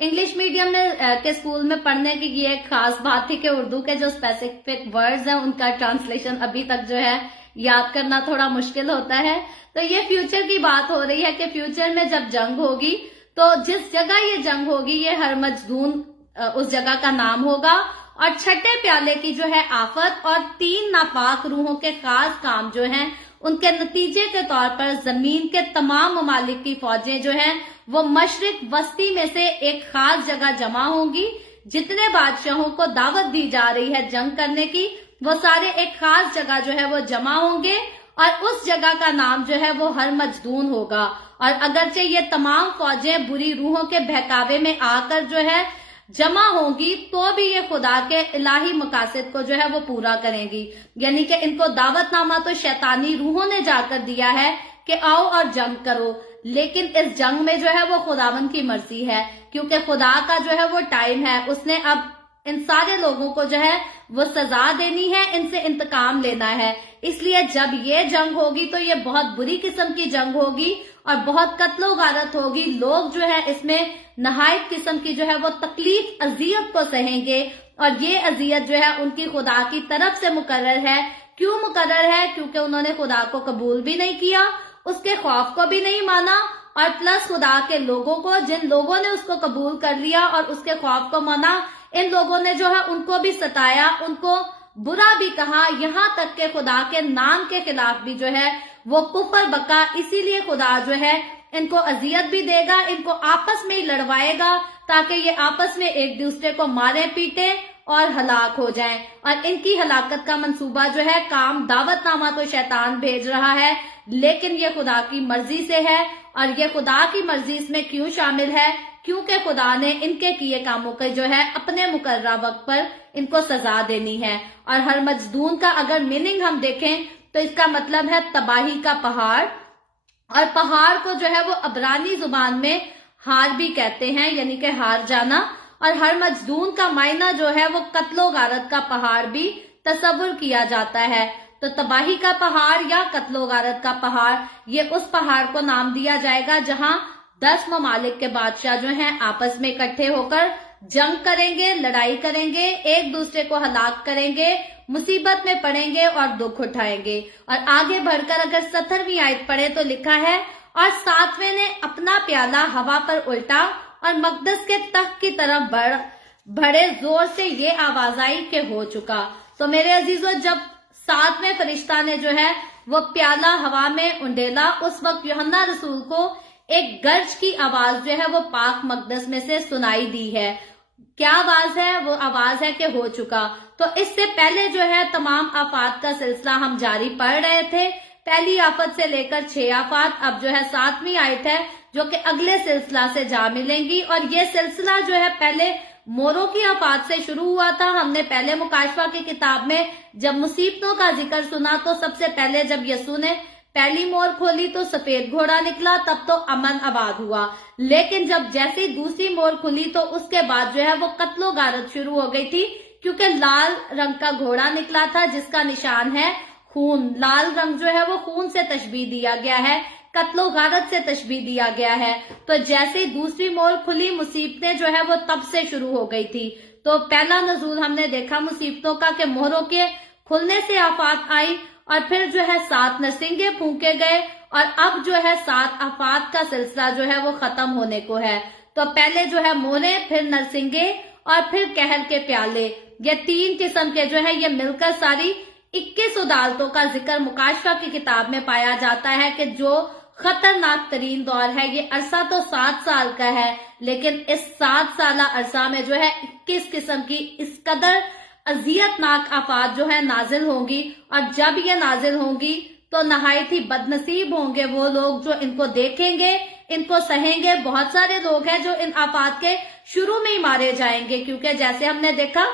इंग्लिश मीडियम में के स्कूल में पढ़ने की ये एक खास बात थी कि उर्दू के जो स्पेसिफिक वर्ड्स हैं उनका ट्रांसलेशन अभी तक जो है याद करना थोड़ा मुश्किल होता है। तो ये फ्यूचर की बात हो रही है कि फ्यूचर में जब जंग होगी तो जिस जगह ये जंग होगी ये हरमजदून उस जगह का नाम होगा। और छठे प्याले की जो है आफत और 3 नापाक रूहों के खास काम जो हैं उनके नतीजे के तौर पर जमीन के तमाम ममालिक की फौजें जो हैं वो मशरिक वस्ती में से एक खास जगह जमा होंगी। जितने बादशाहों को दावत दी जा रही है जंग करने की वो सारे एक खास जगह जो है वो जमा होंगे और उस जगह का नाम जो है वो हर मजदून होगा। और अगरचे ये तमाम फौजें बुरी रूहों के बहकावे में आकर जो है जमा होंगी तो भी ये खुदा के इलाही मकासद को जो है वो पूरा करेंगी। यानी कि इनको दावतनामा तो शैतानी रूहों ने जाकर दिया है कि आओ और जंग करो, लेकिन इस जंग में जो है वो खुदावन की मर्जी है, क्योंकि खुदा का जो है वो टाइम है। उसने अब इन सारे लोगों को जो है वो सजा देनी है, इनसे इंतकाम लेना है। इसलिए जब ये जंग होगी तो ये बहुत बुरी किस्म की जंग होगी और बहुत कत्लो गारत होगी। लोग जो है इसमें नहायत किस्म की जो है वो तकलीफ अजियत को सहेंगे, और ये अजियत जो है उनकी खुदा की तरफ से मुकर्रर है। क्यों मुकर्रर है? क्योंकि उन्होंने खुदा को कबूल भी नहीं किया, उसके खौफ को भी नहीं माना, और प्लस खुदा के लोगों को, जिन लोगों ने उसको कबूल कर लिया और उसके खौफ को माना, इन लोगों ने जो है उनको भी सताया, उनको बुरा भी कहा, यहाँ तक के खुदा के नाम के खिलाफ भी जो है वो कुफर बका। इसीलिए खुदा जो है इनको अजियत भी देगा, इनको आपस में ही लड़वाएगा ताकि ये आपस में एक दूसरे को मारे पीटे और हलाक हो जाएं। और इनकी हलाकत का मंसूबा जो है काम दावतनामा तो शैतान भेज रहा है, लेकिन ये खुदा की मर्जी से है। और ये खुदा की मर्जी इसमें क्यों शामिल है? क्योंकि खुदा ने इनके किए कामों के जो है अपने मुकर्ररा वक्त पर इनको सजा देनी है। और हर मजदून का अगर मीनिंग हम देखें तो इसका मतलब है तबाही का पहाड़, और पहाड़ को जो है वो अबरानी जुबान में हार भी कहते हैं, यानी कि हार जाना। और हर मजदून का मायना जो है वो कत्लो गारत का पहाड़ भी तस्वुर किया जाता है। तो तबाही का पहाड़ या कत्लो गारत का पहाड़, ये उस पहाड़ को नाम दिया जाएगा जहां 10 ममालिक के बादशाह जो हैं आपस में इकट्ठे होकर जंग करेंगे, लड़ाई करेंगे, एक दूसरे को हलाक करेंगे, मुसीबत में पड़ेंगे और दुख उठाएंगे। और आगे बढ़कर अगर 17वीं आयत पढ़े तो लिखा है, और 7वें ने अपना प्याला हवा पर उल्टा और मकदस के तख्त की तरफ बड़े जोर से ये आवाज आई कि हो चुका। तो मेरे अजीजों, जब 7वें फरिश्ता ने जो है वो प्याला हवा में उंडेला, उस वक्त यूहन्ना रसूल को एक गर्ज की आवाज जो है वो पाक मकदस में से सुनाई दी है। क्या आवाज है? वो आवाज है कि हो चुका। तो इससे पहले जो है तमाम आफात का सिलसिला हम जारी पढ़ रहे थे, पहली आफत से लेकर 6 आफात। अब जो है 7वीं आयत है जो कि अगले सिलसिला से जा मिलेंगी। और ये सिलसिला जो है पहले मोरों की आफात से शुरू हुआ था। हमने पहले मुकाशफा की किताब में जब मुसीबतों का जिक्र सुना तो सबसे पहले जब यसू ने पहली मोर खोली तो सफेद घोड़ा निकला, तब तो अमन आबाद हुआ। लेकिन जब जैसे ही दूसरी मोर खुली तो उसके बाद जो है वो कत्लो गारत शुरू हो गई थी, क्योंकि लाल रंग का घोड़ा निकला था जिसका निशान है खून। लाल रंग जो है वो खून से तशबीह दिया गया है, कत्लो गारत से तशबीह दिया गया है। तो जैसे ही दूसरी मोर खुली, मुसीबतें जो है वो तब से शुरू हो गई थी। तो पहला नजूल हमने देखा मुसीबतों का कि मोहरों के खुलने से आफात आई, और फिर जो है 7 नरसिंगे फूंके गए, और अब जो है 7 आफात का सिलसिला जो है वो खत्म होने को है। तो पहले जो है मोहरे, फिर नरसिंगे और फिर कहर के प्याले, ये 3 किस्म के जो है ये मिलकर सारी 21 अदालतों का जिक्र मुकाशफा की किताब में पाया जाता है कि जो खतरनाक तरीन दौर है, ये अरसा तो 7 साल का है, लेकिन इस 7 साल अरसा में जो है 21 किस्म की इस कदर अजियतनाक आफात जो है नाजिल होंगी। और जब ये नाजिल होंगी तो नहायत ही बदनसीब होंगे वो लोग जो इनको देखेंगे, इनको सहेंगे। बहुत सारे लोग हैं जो इन आफात के शुरू में ही मारे जाएंगे, क्योंकि जैसे हमने देखा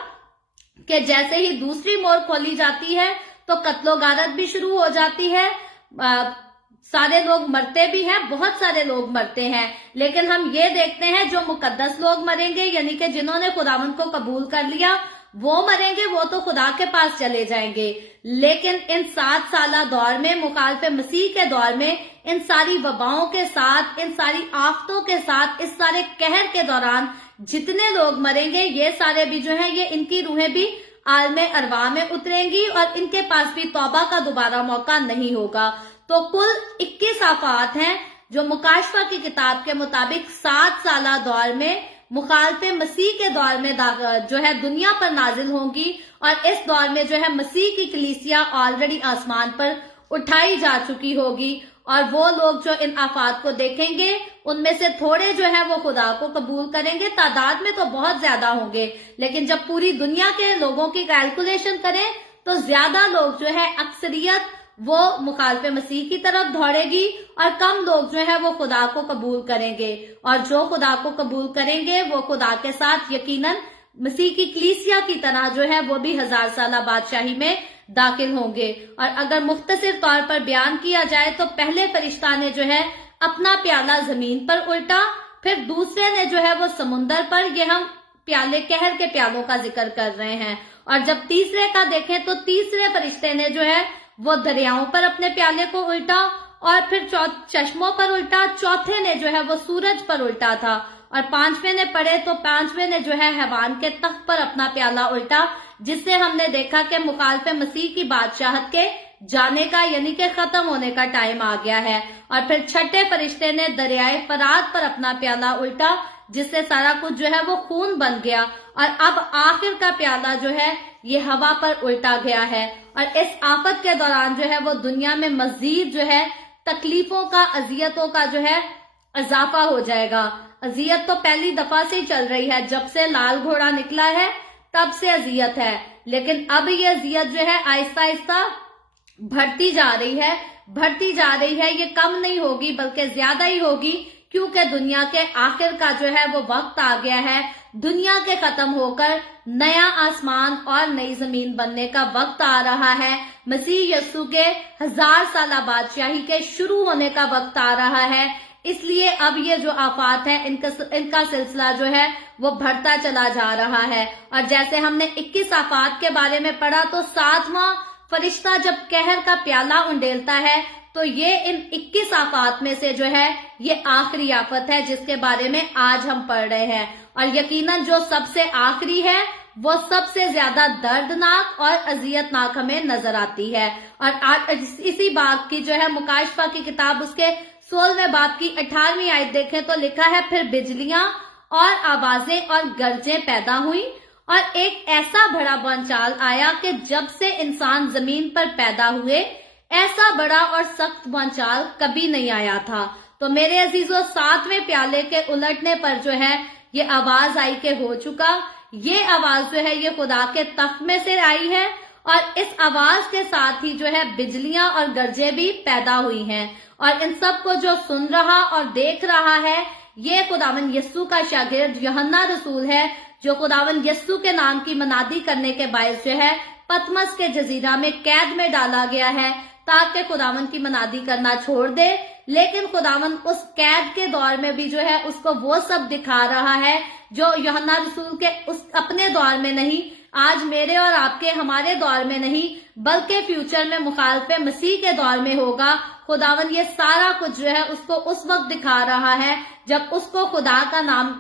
कि जैसे ही दूसरी मोर खोली जाती है तो कत्लो गारत भी शुरू हो जाती है। सारे लोग मरते भी हैं, बहुत सारे लोग मरते हैं, लेकिन हम ये देखते हैं जो मुकद्दस लोग मरेंगे, यानी कि जिन्होंने खुदावंद को कबूल कर लिया वो मरेंगे, वो तो खुदा के पास चले जाएंगे। लेकिन इन 7 साला दौर में, मुखालिफ मसीह के दौर में, इन सारी वबाओं के साथ, इन सारी आफतों के साथ, इस सारे कहर के दौरान जितने लोग मरेंगे, ये सारे भी जो है ये इनकी रूहें भी आलमे अरवा में उतरेंगी और इनके पास भी तौबा का दोबारा मौका नहीं होगा। तो कुल 21 आफात हैं जो मुकाशफा की किताब के मुताबिक 7 साला दौर में, मुखालिफ मसीह के दौर में जो है दुनिया पर नाजिल होंगी। और इस दौर में जो है मसीह की कलीसिया ऑलरेडी आसमान पर उठाई जा चुकी होगी, और वो लोग जो इन आफात को देखेंगे उनमें से थोड़े जो है वो खुदा को कबूल करेंगे। तादाद में तो बहुत ज्यादा होंगे, लेकिन जब पूरी दुनिया के लोगों की कैलकुलेशन करें तो ज्यादा लोग जो है, अक्सरियत वो मुखालिफ मसीह की तरफ दौड़ेगी और कम लोग जो है वो खुदा को कबूल करेंगे, और जो खुदा को कबूल करेंगे वो खुदा के साथ यकीनन मसीह की कलीसिया की तरह जो है वो भी 1000 साला बादशाही में दाखिल होंगे। और अगर मुख्तसर तौर पर बयान किया जाए तो पहले फरिश्ता ने जो है अपना प्याला जमीन पर उल्टा, फिर दूसरे ने जो है वो समुंदर पर, ये हम प्याले कहर के प्यालों का जिक्र कर रहे हैं। और जब तीसरे का देखें तो तीसरे फरिश्ते ने जो है वो दरियाओं पर अपने प्याले को उल्टा, और फिर चश्मों पर उल्टा, चौथे ने जो है वो सूरज पर उल्टा था, और पांचवें ने पढ़े तो पांचवें ने जो है हैवान के तख्त पर अपना प्याला उल्टा, जिससे हमने देखा कि मुखालिफ मसीह की बादशाहत के जाने का यानी कि खत्म होने का टाइम आ गया है। और फिर छठे फरिश्ते ने दरियाए फरात पर अपना प्याला उल्टा, जिससे सारा कुछ जो है वो खून बन गया, और अब आखिर का प्याला जो है ये हवा पर उल्टा गया है। और इस आफत के दौरान जो है वो दुनिया में मजीद जो है तकलीफों का, अजियतों का जो है इजाफा हो जाएगा। अजियत तो पहली दफा से ही चल रही है, जब से लाल घोड़ा निकला है तब से अजियत है, लेकिन अब ये अजियत जो है आहिस्ता आहिस्ता बढ़ती जा रही है, ये कम नहीं होगी बल्कि ज्यादा ही होगी, क्योंकि दुनिया के आखिर का जो है वो वक्त आ गया है। दुनिया के खत्म होकर नया आसमान और नई जमीन बनने का वक्त आ रहा है। मसीह यस्सु के 1000 साला बादशाही के शुरू होने का वक्त आ रहा है। इसलिए अब ये जो आफात है इनका सिलसिला जो है वो बढ़ता चला जा रहा है। और जैसे हमने 21 आफात के बारे में पढ़ा, तो 7वां फरिश्ता जब कहर का प्याला उंडेलता है तो ये इन 21 आफात में से जो है ये आखिरी आफत है जिसके बारे में आज हम पढ़ रहे हैं। और यकीनन जो सबसे आखिरी है वो सबसे ज्यादा दर्दनाक और अजियतनाक हमें नजर आती है। और इसी बात की जो है मुकाशफा की किताब उसके 16वें बाब की 18वीं आयत देखें तो लिखा है, फिर बिजलियां और आवाजें और गरजें पैदा हुई, और एक ऐसा बड़ा भूचाल आया कि जब से इंसान जमीन पर पैदा हुए ऐसा बड़ा और सख्त भूचाल कभी नहीं आया था। तो मेरे अजीजों, 7वें प्याले के उलटने पर जो है ये आवाज आई के हो चुका। ये आवाज जो है ये खुदा के तख्त में से आई है, और इस आवाज के साथ ही जो है बिजलियां और गरजें भी पैदा हुई हैं। और इन सब को जो सुन रहा और देख रहा है ये खुदावंद यस्सु का शागिर्द यूहन्ना रसूल है, जो खुदावंद यस्सु के नाम की मनादी करने के बायस जो है पतमस के जजीरा में कैद में डाला गया है ताकि खुदावंद की मनादी करना छोड़ दे। लेकिन खुदावंद उस कैद के दौर में भी जो है उसको वो सब दिखा रहा है जो यूहन्ना रसूल के उस अपने दौर में नहीं, आज मेरे और आपके हमारे दौर में नहीं, बल्कि फ्यूचर में मुखालिफ मसीह के दौर में होगा। खुदावंद ये सारा कुछ जो है उसको उस वक्त दिखा रहा है जब उसको खुदा का नाम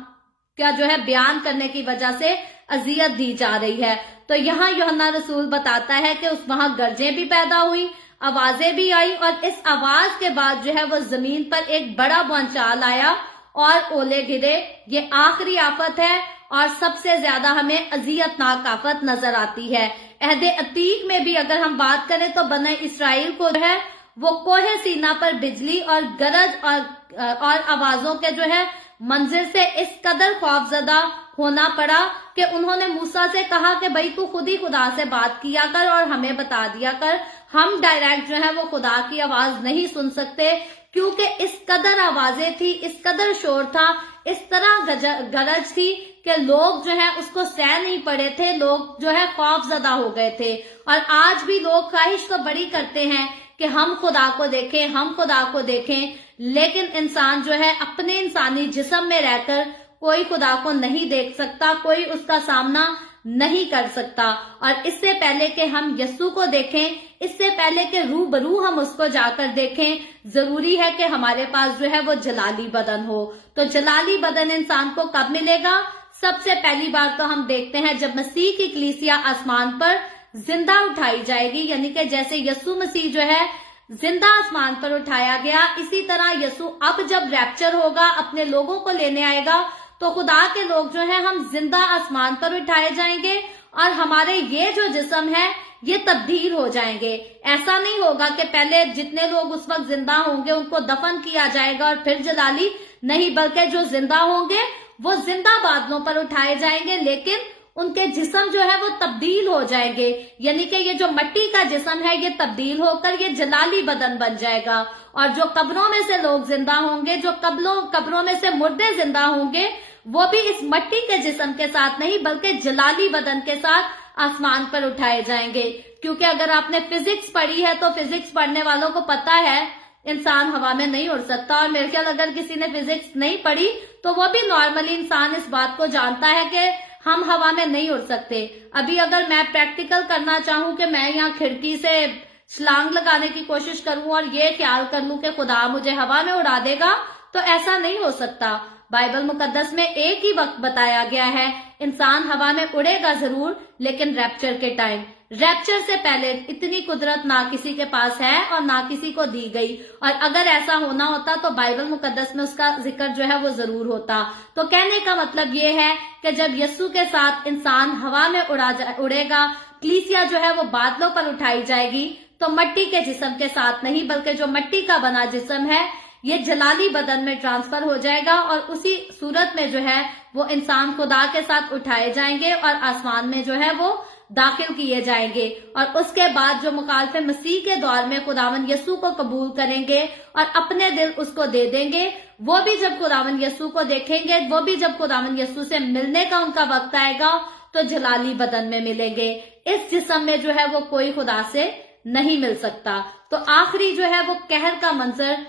क्या जो है बयान करने की वजह से अजियत दी जा रही है। तो यहाँ यूहन्ना रसूल बताता है कि उस वहां गरजें भी पैदा हुई, आवाजें भी आई, और इस आवाज के बाद जो है वो जमीन पर एक बड़ा भूचाल आया और ओले गिरे। ये आखिरी आफत है और सबसे ज्यादा हमें अजियतनाक आफत नजर आती है। अहद अतीक में भी अगर हम बात करें तो बने इसराइल को जो है वो कोहे सीना पर बिजली और गरज और आवाजों के जो है मंजर से इस कदर खौफजदा होना पड़ा कि उन्होंने मूसा से कहा कि भाई तू खुद ही खुदा से बात किया कर और हमें बता दिया कर, हम डायरेक्ट जो है वो खुदा की आवाज नहीं सुन सकते, क्योंकि इस कदर आवाजें थी, इस कदर शोर था, इस तरह गरज थी कि लोग जो है उसको सह नहीं पड़े थे, लोग जो है खौफजदा हो गए थे। और आज भी लोग ख्वाहिश तो बड़ी करते हैं कि हम खुदा को देखें, हम खुदा को देखें, लेकिन इंसान जो है अपने इंसानी जिस्म में रहकर कोई खुदा को नहीं देख सकता, कोई उसका सामना नहीं कर सकता। और इससे पहले कि हम यस्सु को देखें, इससे पहले कि रूबरू हम उसको जाकर देखें, जरूरी है कि हमारे पास जो है वो जलाली बदन हो। तो जलाली बदन इंसान को कब मिलेगा? सबसे पहली बार तो हम देखते हैं जब मसीह की कलीसिया आसमान पर जिंदा उठाई जाएगी, यानी कि जैसे यस्सु मसीह जो है जिंदा आसमान पर उठाया गया, इसी तरह यस्सु अब जब रैप्चर होगा, अपने लोगों को लेने आएगा, तो खुदा के लोग जो है हम जिंदा आसमान पर उठाए जाएंगे और हमारे ये जो जिस्म है ये तब्दील हो जाएंगे। ऐसा नहीं होगा कि पहले जितने लोग उस वक्त जिंदा होंगे उनको दफन किया जाएगा और फिर जलाली, नहीं, बल्कि जो जिंदा होंगे वो जिंदा बादलों पर उठाए जाएंगे, लेकिन उनके जिस्म जो है वो तब्दील हो जाएंगे, यानी कि ये जो मिट्टी का जिस्म है ये तब्दील होकर ये जलाली बदन बन जाएगा। और जो कब्रों में से लोग जिंदा होंगे, जो कब्रों में से मुर्दे जिंदा होंगे, वो भी इस मिट्टी के जिस्म के साथ नहीं बल्कि जलाली बदन के साथ आसमान पर उठाए जाएंगे। क्योंकि अगर आपने फिजिक्स पढ़ी है तो फिजिक्स पढ़ने वालों को पता है इंसान हवा में नहीं उड़ सकता। और मेरे ख्याल अगर किसी ने फिजिक्स नहीं पढ़ी तो वो भी नॉर्मली इंसान इस बात को जानता है कि हम हवा में नहीं उड़ सकते। अभी अगर मैं प्रैक्टिकल करना चाहूं कि मैं यहाँ खिड़की से छलांग लगाने की कोशिश करूं और ये ख्याल कर लूं कि खुदा मुझे हवा में उड़ा देगा, तो ऐसा नहीं हो सकता। बाइबल मुकद्दस में एक ही वक्त बताया गया है, इंसान हवा में उड़ेगा जरूर, लेकिन रैप्चर के टाइम। रैप्चर से पहले इतनी कुदरत ना किसी के पास है और ना किसी को दी गई। और अगर ऐसा होना होता तो बाइबल मुकद्दस में उसका जिक्र जो है वो जरूर होता। तो कहने का मतलब ये है कि जब यीशु के साथ इंसान हवा में उड़ेगा, कलीसिया जो है वो बादलों पर उठाई जाएगी, तो मिट्टी के जिस्म के साथ नहीं बल्कि जो मिट्टी का बना जिस्म है ये जलाली बदन में ट्रांसफर हो जाएगा। और उसी सूरत में जो है वो इंसान खुदा के साथ उठाए जाएंगे और आसमान में जो है वो दाखिल किए जाएंगे। और उसके बाद जो मुखालिफ मसीह के दौर में खुदावन यीशु को कबूल करेंगे और अपने दिल उसको दे देंगे, वो भी जब खुदावन यीशु को देखेंगे, वो भी जब खुदावन यीशु से मिलने का उनका वक्त आएगा, तो जलाली बदन में मिलेंगे। इस जिस्म में जो है वो कोई खुदा से नहीं मिल सकता। तो आखिरी जो है वो कहर का मंजर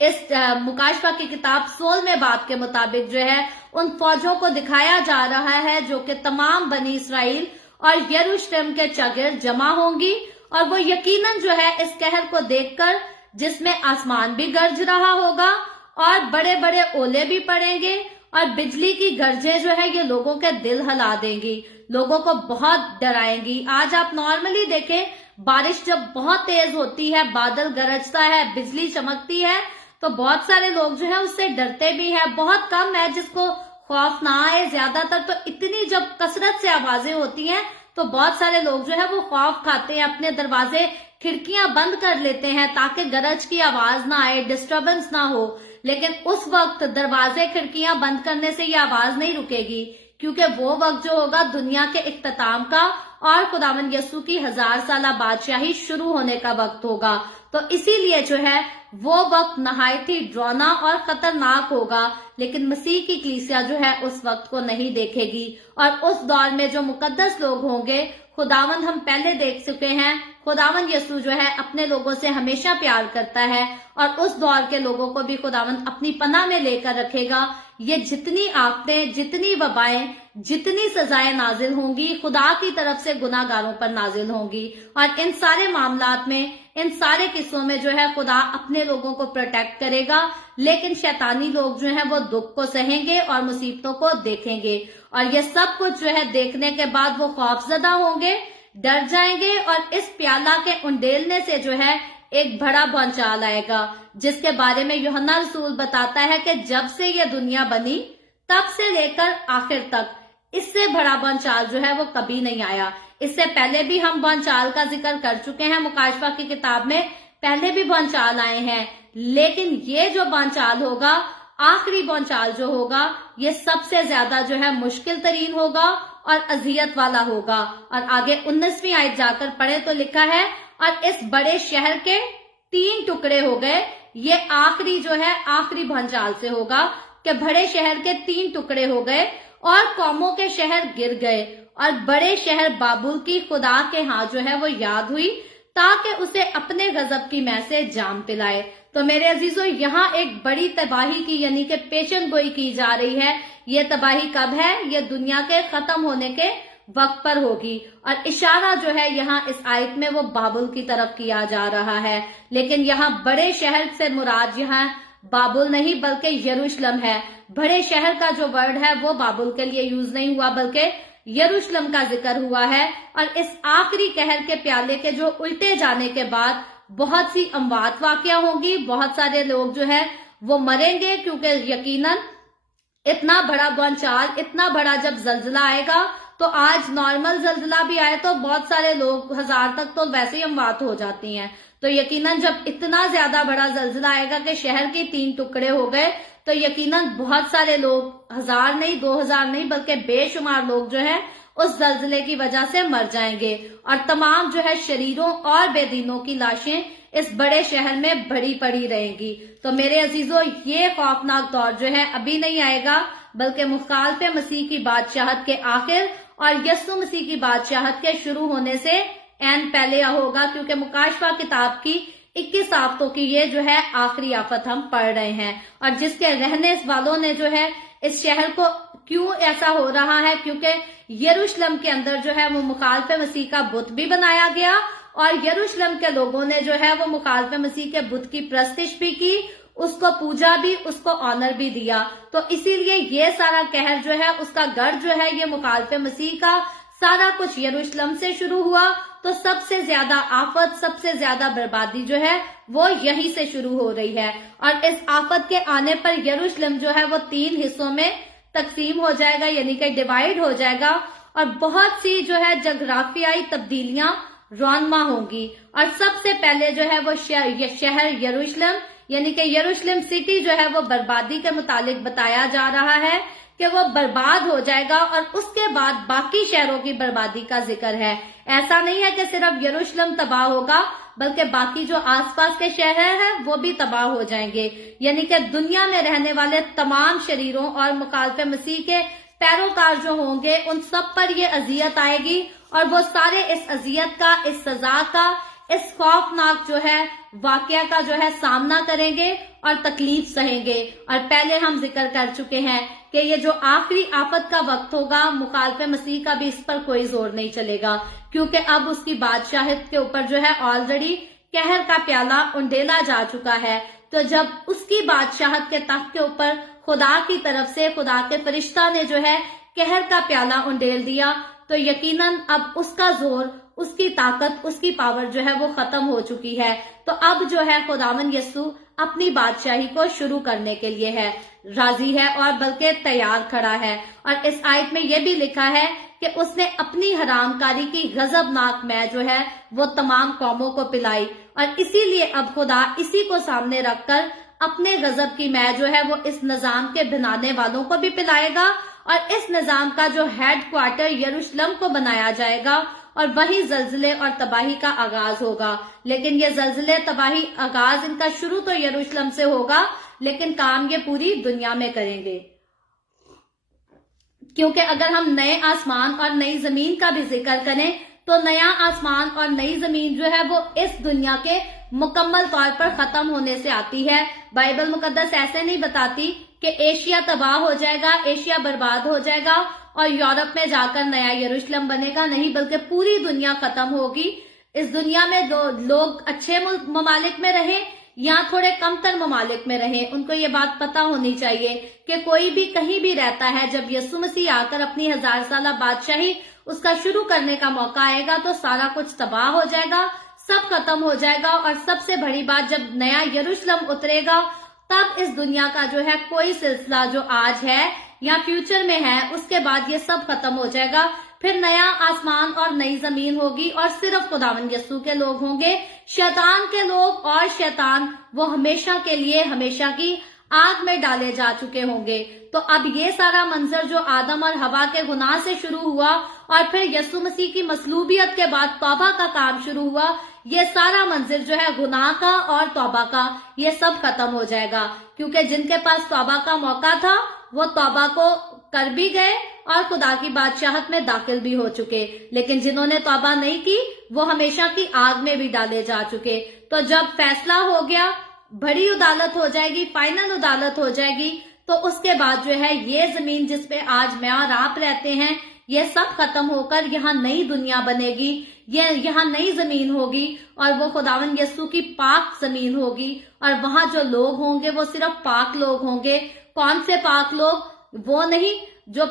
इस मुकाशफा की किताब 16वें बाब के मुताबिक जो है उन फौजों को दिखाया जा रहा है जो कि तमाम बनी इसराइल और यरूशलेम के चगिर जमा होंगी। और वो यकीनन जो है इस कहर को देखकर, जिसमें आसमान भी गरज रहा होगा और बड़े बड़े ओले भी पड़ेंगे और बिजली की गरजें जो है ये लोगों के दिल हिला देंगी, लोगों को बहुत डराएंगी। आज आप नॉर्मली देखें, बारिश जब बहुत तेज होती है, बादल गरजता है, बिजली चमकती है, तो बहुत सारे लोग जो है उससे डरते भी हैं। बहुत कम है जिसको खौफ ना आए। ज्यादातर तो इतनी जब कसरत से आवाजें होती हैं तो बहुत सारे लोग जो है वो खौफ खाते हैं, अपने दरवाजे खिड़कियां बंद कर लेते हैं ताकि गरज की आवाज ना आए, डिस्टरबेंस ना हो। लेकिन उस वक्त दरवाजे खिड़कियां बंद करने से ये आवाज नहीं रुकेगी, क्योंकि वो वक्त जो होगा दुनिया के इख्तिताम का और खुदावंद यीशु की 1000 साला बादशाही शुरू होने का वक्त होगा। तो इसीलिए जो है वो वक्त नहायत ही डरावना और खतरनाक होगा। लेकिन मसीह की कलीसिया जो है उस वक्त को नहीं देखेगी। और उस दौर में जो मुकद्दस लोग होंगे, खुदावंद हम पहले देख चुके हैं, खुदावंद यीशु जो है अपने लोगों से हमेशा प्यार करता है और उस दौर के लोगों को भी खुदावंद अपनी पनाह में लेकर रखेगा। ये जितनी आफतें, जितनी वबाएं, जितनी सजाएं नाजिल होंगी, खुदा की तरफ से गुनाहगारों पर नाजिल होंगी। और इन सारे मामलात में, इन सारे किस्सों में जो है खुदा अपने लोगों को प्रोटेक्ट करेगा। लेकिन शैतानी लोग जो है वो दुख को सहेंगे और मुसीबतों को देखेंगे। और ये सब कुछ जो है देखने के बाद वो खौफजदा होंगे, डर जाएंगे। और इस प्याला के उंडेलने से जो है एक बड़ा भूचाल आएगा, जिसके बारे में यूहन्ना रसूल बताता है कि जब से ये दुनिया बनी तब से लेकर आखिर तक इससे बड़ा भूचाल जो है वो कभी नहीं आया। इससे पहले भी हम भूचाल का जिक्र कर चुके हैं मुकाशफा की किताब में, पहले भी भूचाल आए हैं। लेकिन ये जो भूचाल होगा, आखिरी भूचाल जो होगा, ये सबसे ज्यादा जो है मुश्किल तरीन होगा और अजियत वाला होगा। और आगे 19वीं आयत जाकर पढ़े तो लिखा है, और इस बड़े शहर के 3 टुकड़े हो गए। ये आखिरी जो है आखिरी भूचाल से होगा कि बड़े शहर के 3 टुकड़े हो गए और कौमों के शहर गिर गए और बड़े शहर बाबुल की खुदा के हाथ जो है वो याद हुई, ताकि उसे अपने गजब की मैं से जाम पिलाए। तो मेरे अजीजों, यहाँ एक बड़ी तबाही की यानी कि पेशन गोई की जा रही है। ये तबाही कब है? ये दुनिया के खत्म होने के वक्त पर होगी। और इशारा जो है यहाँ इस आयत में वो बाबुल की तरफ किया जा रहा है। लेकिन यहाँ बड़े शहर से मुराद यहाँ बाबुल नहीं बल्कि यरूशलेम है। बड़े शहर का जो वर्ड है वो बाबुल के लिए यूज नहीं हुआ बल्कि यरूशलेम का जिक्र हुआ है। और इस आखिरी कहर के प्याले के जो उल्टे जाने के बाद बहुत सी अमवात वाकया होंगी, बहुत सारे लोग जो है वो मरेंगे, क्योंकि यकीनन इतना बड़ा भूचाल, इतना बड़ा जब जल्जला आएगा, तो आज नॉर्मल जल्जला भी आए तो बहुत सारे लोग 1000 तक तो वैसे ही अमवात हो जाती हैं। तो यकीनन जब इतना ज्यादा बड़ा जल्जला आएगा कि शहर के 3 टुकड़े हो गए, तो यकीनन बहुत सारे लोग, 1000 नहीं, 2000 नहीं, बल्कि बेशुमार लोग जो है उस जलजले की वजह से मर जाएंगे और तमाम जो है शरीरों और बेदीनों की लाशें इस बड़े शहर में भरी पड़ी रहेंगी। तो मेरे अजीजों, ये खौफनाक दौर जो है अभी नहीं आएगा, बल्कि मुखालिफ मसीह की बादशाहत के आखिर और यस्सु मसीह की बादशाहत के शुरू होने से एन पहले होगा, क्योंकि मुकाशफा किताब की 21 आफतों की ये जो है आखिरी आफत हम पढ़ रहे हैं। और जिसके रहने वालों ने जो है इस शहर को, क्यों ऐसा हो रहा है, क्योंकि यरूशलेम के अंदर जो है वो मुखालिफ मसीह का बुत भी बनाया गया और यरूशलेम के लोगों ने जो है वो मुखालिफ मसीह के बुत की प्रस्तिश भी की, उसको पूजा भी, उसको ऑनर भी दिया। तो इसीलिए ये सारा कहर जो है, उसका गढ़ जो है, ये मुखालिफ मसीह का सारा कुछ यरूशलेम से शुरू हुआ। तो सबसे ज्यादा आफत, सबसे ज्यादा बर्बादी जो है वो यहीं से शुरू हो रही है। और इस आफत के आने पर यरूशलेम जो है वो 3 हिस्सों में तकसीम हो जाएगा, यानी कि डिवाइड हो जाएगा और बहुत सी जो है जगराफियाई तब्दीलियां रौनमा होंगी। और सबसे पहले जो है वो शहर यरूशलेम, यानी कि यरूशलेम सिटी जो है वो बर्बादी के मुतालिक बताया जा रहा है कि वो बर्बाद हो जाएगा और उसके बाद बाकी शहरों की बर्बादी का जिक्र है। ऐसा नहीं है कि सिर्फ यरूशलेम तबाह होगा, बल्कि बाकी जो आसपास के शहर हैं वो भी तबाह हो जाएंगे। यानी कि दुनिया में रहने वाले तमाम शरीरों और मुखालिफ मसीह के पैरोकार जो होंगे उन सब पर ये अजियत आएगी और वो सारे इस अजियत का, इस सजा का, इस खौफनाक जो है वाकया का जो है सामना करेंगे और तकलीफ सहेंगे। और पहले हम जिक्र कर चुके हैं कि ये जो आखिरी आफत का वक्त होगा, मुखालिफ मसीह का भी इस पर कोई जोर नहीं चलेगा, क्योंकि अब उसकी बादशाहत के ऊपर जो है ऑलरेडी कहर का प्याला उंडेला जा चुका है। तो जब उसकी बादशाहत के तख्त के ऊपर खुदा की तरफ से, खुदा के फरिश्ता ने जो है कहर का प्याला उंडेल दिया, तो यकीनन अब उसका जोर, उसकी ताकत, उसकी पावर जो है वो खत्म हो चुकी है। तो अब जो है खुदावन यस्सु अपनी बादशाही को शुरू करने के लिए है, राजी है और बल्कि तैयार खड़ा है। और इस आयत में यह भी लिखा है कि उसने अपनी हरामकारी की गजबनाक मै जो है वो तमाम कौमों को पिलाई और इसीलिए अब खुदा इसी को सामने रखकर अपने गजब की मै जो है वो इस निजाम के बनाने वालों को भी पिलाएगा और इस निजाम का जो हेड क्वार्टर यरूशलेम को बनाया जाएगा और वही जलजले और तबाही का आगाज होगा। लेकिन ये जलजले, तबाही, आगाज इनका शुरू तो यरूशलेम से होगा, लेकिन काम ये पूरी दुनिया में करेंगे। क्योंकि अगर हम नए आसमान और नई जमीन का भी जिक्र करें तो नया आसमान और नई जमीन जो है वो इस दुनिया के मुकम्मल तौर पर खत्म होने से आती है। बाइबल मुकद्दस ऐसे नहीं बताती कि एशिया तबाह हो जाएगा, एशिया बर्बाद हो जाएगा और यूरोप में जाकर नया यरूशलेम बनेगा, नहीं, बल्कि पूरी दुनिया खत्म होगी। इस दुनिया में लोग अच्छे ममालिक में रहें या थोड़े कमतर ममालिक में रहें, उनको ये बात पता होनी चाहिए कि कोई भी कहीं भी रहता है, जब यीशु मसीह आकर अपनी 1000 साला बादशाही उसका शुरू करने का मौका आएगा तो सारा कुछ तबाह हो जाएगा, सब खत्म हो जाएगा। और सबसे बड़ी बात, जब नया यरूशलेम उतरेगा तब इस दुनिया का जो है कोई सिलसिला जो आज है या फ्यूचर में है, उसके बाद ये सब खत्म हो जाएगा। फिर नया आसमान और नई जमीन होगी और सिर्फ खुदावंद यस्सु के लोग होंगे। शैतान के लोग और शैतान वो हमेशा के लिए हमेशा की आग में डाले जा चुके होंगे। तो अब ये सारा मंजर जो आदम और हवा के गुनाह से शुरू हुआ और फिर यस्सु मसीह की मसलूबियत के बाद तौबा का काम शुरू हुआ, ये सारा मंजिल जो है गुनाह का और तौबा का, ये सब खत्म हो जाएगा। क्योंकि जिनके पास तौबा का मौका था वो तौबा को कर भी गए और खुदा की बादशाहत में दाखिल भी हो चुके, लेकिन जिन्होंने तौबा नहीं की वो हमेशा की आग में भी डाले जा चुके। तो जब फैसला हो गया, बड़ी अदालत हो जाएगी, फाइनल अदालत हो जाएगी, तो उसके बाद जो है ये जमीन जिसपे आज मैं और आप रहते हैं, ये सब खत्म होकर यहाँ नई दुनिया बनेगी, ये यहाँ नई जमीन होगी और वो खुदावंद यस्सु की पाक जमीन होगी और वहां जो लोग होंगे वो सिर्फ पाक लोग होंगे। कौन से पाक लोग? वो नहीं जो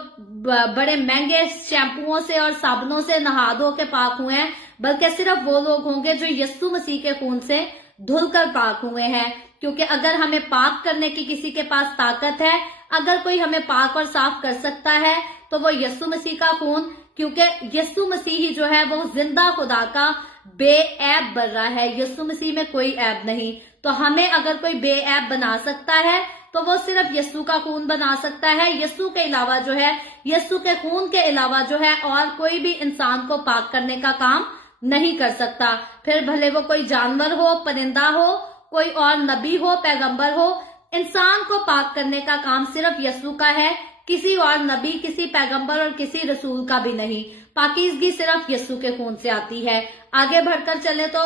बड़े महंगे शैम्पुओं से और साबुनों से नहा धो के पाक हुए हैं, बल्कि सिर्फ वो लोग होंगे जो यस्सु मसीह के खून से धुलकर पाक हुए हैं। क्योंकि अगर हमें पाक करने की किसी के पास ताकत है, अगर कोई हमें पाक और साफ कर सकता है तो वो यस्सु मसीह का खून, क्योंकि यस्सु मसीह ही जो है वो जिंदा खुदा का बेऐब बर्रा है, यस्सु मसीह में कोई ऐब नहीं। तो हमें अगर कोई बेऐब बना सकता है तो वो सिर्फ यस्सु का खून बना सकता है। यस्सु के अलावा जो है, यस्सु के खून के अलावा जो है और कोई भी इंसान को पाक करने का काम नहीं कर सकता। फिर भले वो कोई जानवर हो, परिंदा हो, कोई और नबी हो, पैगंबर हो, इंसान को पाक करने का काम सिर्फ यस्सु का है, किसी और नबी, किसी पैगंबर और किसी रसूल का भी नहीं। पाकीज़गी सिर्फ यस्सु के खून से आती है। आगे बढ़कर चले तो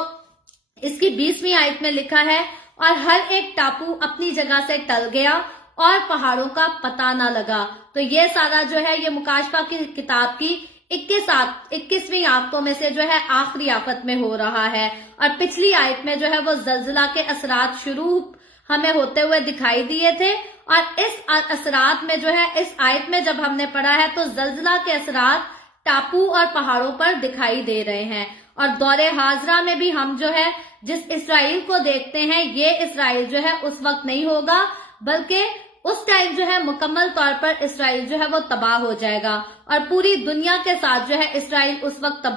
इसकी 20वीं आयत में लिखा है, और हर एक टापू अपनी जगह से टल गया और पहाड़ों का पता न लगा। तो ये सारा जो है ये मुकाशफा की किताब की 21वीं आयतों में से जो है आखिरी आफत में हो रहा है। और पिछली आयत में जो है वो जल्जला के असरात शुरू हमें होते हुए दिखाई दिए थे, और इस असरात में जो है, इस आयत में जब हमने पढ़ा है तो जल्जला के असरात टापू और पहाड़ों पर दिखाई दे रहे हैं। और दौरे हाजरा में भी हम जो है जिस इसराइल को देखते हैं, ये इसराइल जो है उस वक्त नहीं होगा, बल्कि उस टाइम जो है मुकम्मल तौर पर इसराइल जो है वो तबाह हो जाएगा और पूरी दुनिया के साथ जो है इसराइल उस वक्त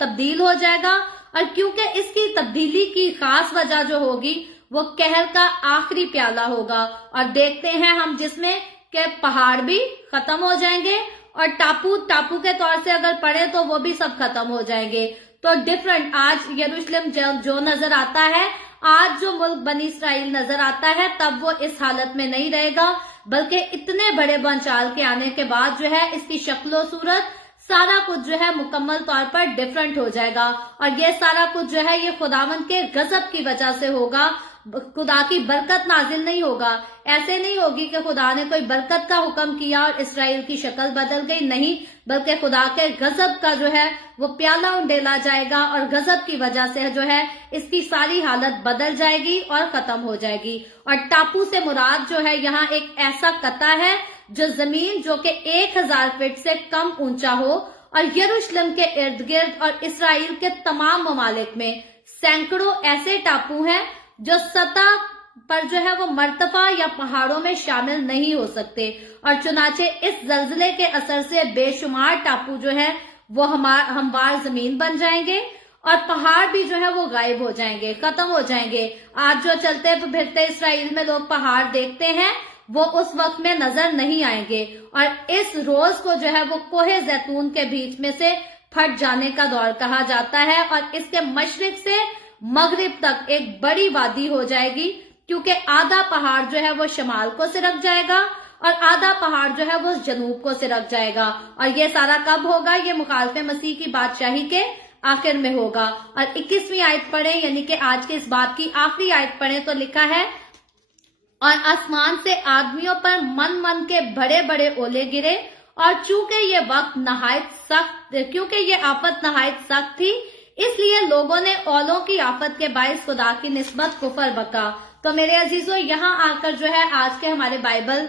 तब्दील हो जाएगा। और क्योंकि इसकी तब्दीली की खास वजह जो होगी वो कहर का आखिरी प्याला होगा। और देखते हैं हम जिसमें के पहाड़ भी खत्म हो जाएंगे और टापू के तौर से अगर पढ़े तो वो भी सब खत्म हो जाएंगे। तो डिफरेंट आज यरूशलेम जो नजर आता है, आज जो मुल्क बनी इसराइल नजर आता है, तब वो इस हालत में नहीं रहेगा, बल्कि इतने बड़े बंचाल के आने के बाद जो है इसकी शक्लो सूरत सारा कुछ जो है मुकम्मल तौर पर डिफरेंट हो जाएगा। और ये सारा कुछ जो है ये खुदावंद के गजब की वजह से होगा, खुदा की बरकत नाजिल नहीं होगा। ऐसे नहीं होगी कि खुदा ने कोई बरकत का हुक्म किया और इसराइल की शक्ल बदल गई, नहीं, बल्कि खुदा के गजब का जो है वो प्याला उंडेला जाएगा और गजब की वजह से जो है इसकी सारी हालत बदल जाएगी और खत्म हो जाएगी। और टापू से मुराद जो है यहाँ एक ऐसा कता है जो जमीन जो कि 1000 फीट से कम ऊंचा हो, और यरूशलेम के इर्द गिर्द और इसराइल के तमाम ममालिक में सैकड़ों ऐसे टापू हैं जो सतह पर जो है वो मर्तफा या पहाड़ों में शामिल नहीं हो सकते। और चुनाचे इस जल्जले के असर से बेशुमार टापू जो है वो हमवार जमीन बन जाएंगे और पहाड़ भी जो है वो गायब हो जाएंगे, खत्म हो जाएंगे। आज जो चलते फिरते इसराइल में लोग पहाड़ देखते हैं वो उस वक्त में नजर नहीं आएंगे। और इस रोज को जो है वो कोहे जैतून के बीच में से फट जाने का दौर कहा जाता है, और इसके मशरिक से मगरिब तक एक बड़ी वादी हो जाएगी, क्योंकि आधा पहाड़ जो है वो शमाल को सिरक जाएगा और आधा पहाड़ जो है वो जनूब को सिरक जाएगा। और ये सारा कब होगा? ये मुखालफे मसीह की बादशाही के आखिर में होगा। और 21वीं आयत पढ़े, यानी कि आज के इस बात की आखिरी आयत पढ़े तो लिखा है, और आसमान से आदमियों पर मन मन के बड़े बड़े ओले गिरे, और चूंकि ये वक्त नहायत सख्त, क्योंकि ये आफत नहायत सख्त थी, इसलिए लोगों ने औलों की आफत के बायस खुदा की निस्बत कुफर बका। तो मेरे अजीजों, यहाँ आकर जो है आज के हमारे बाइबल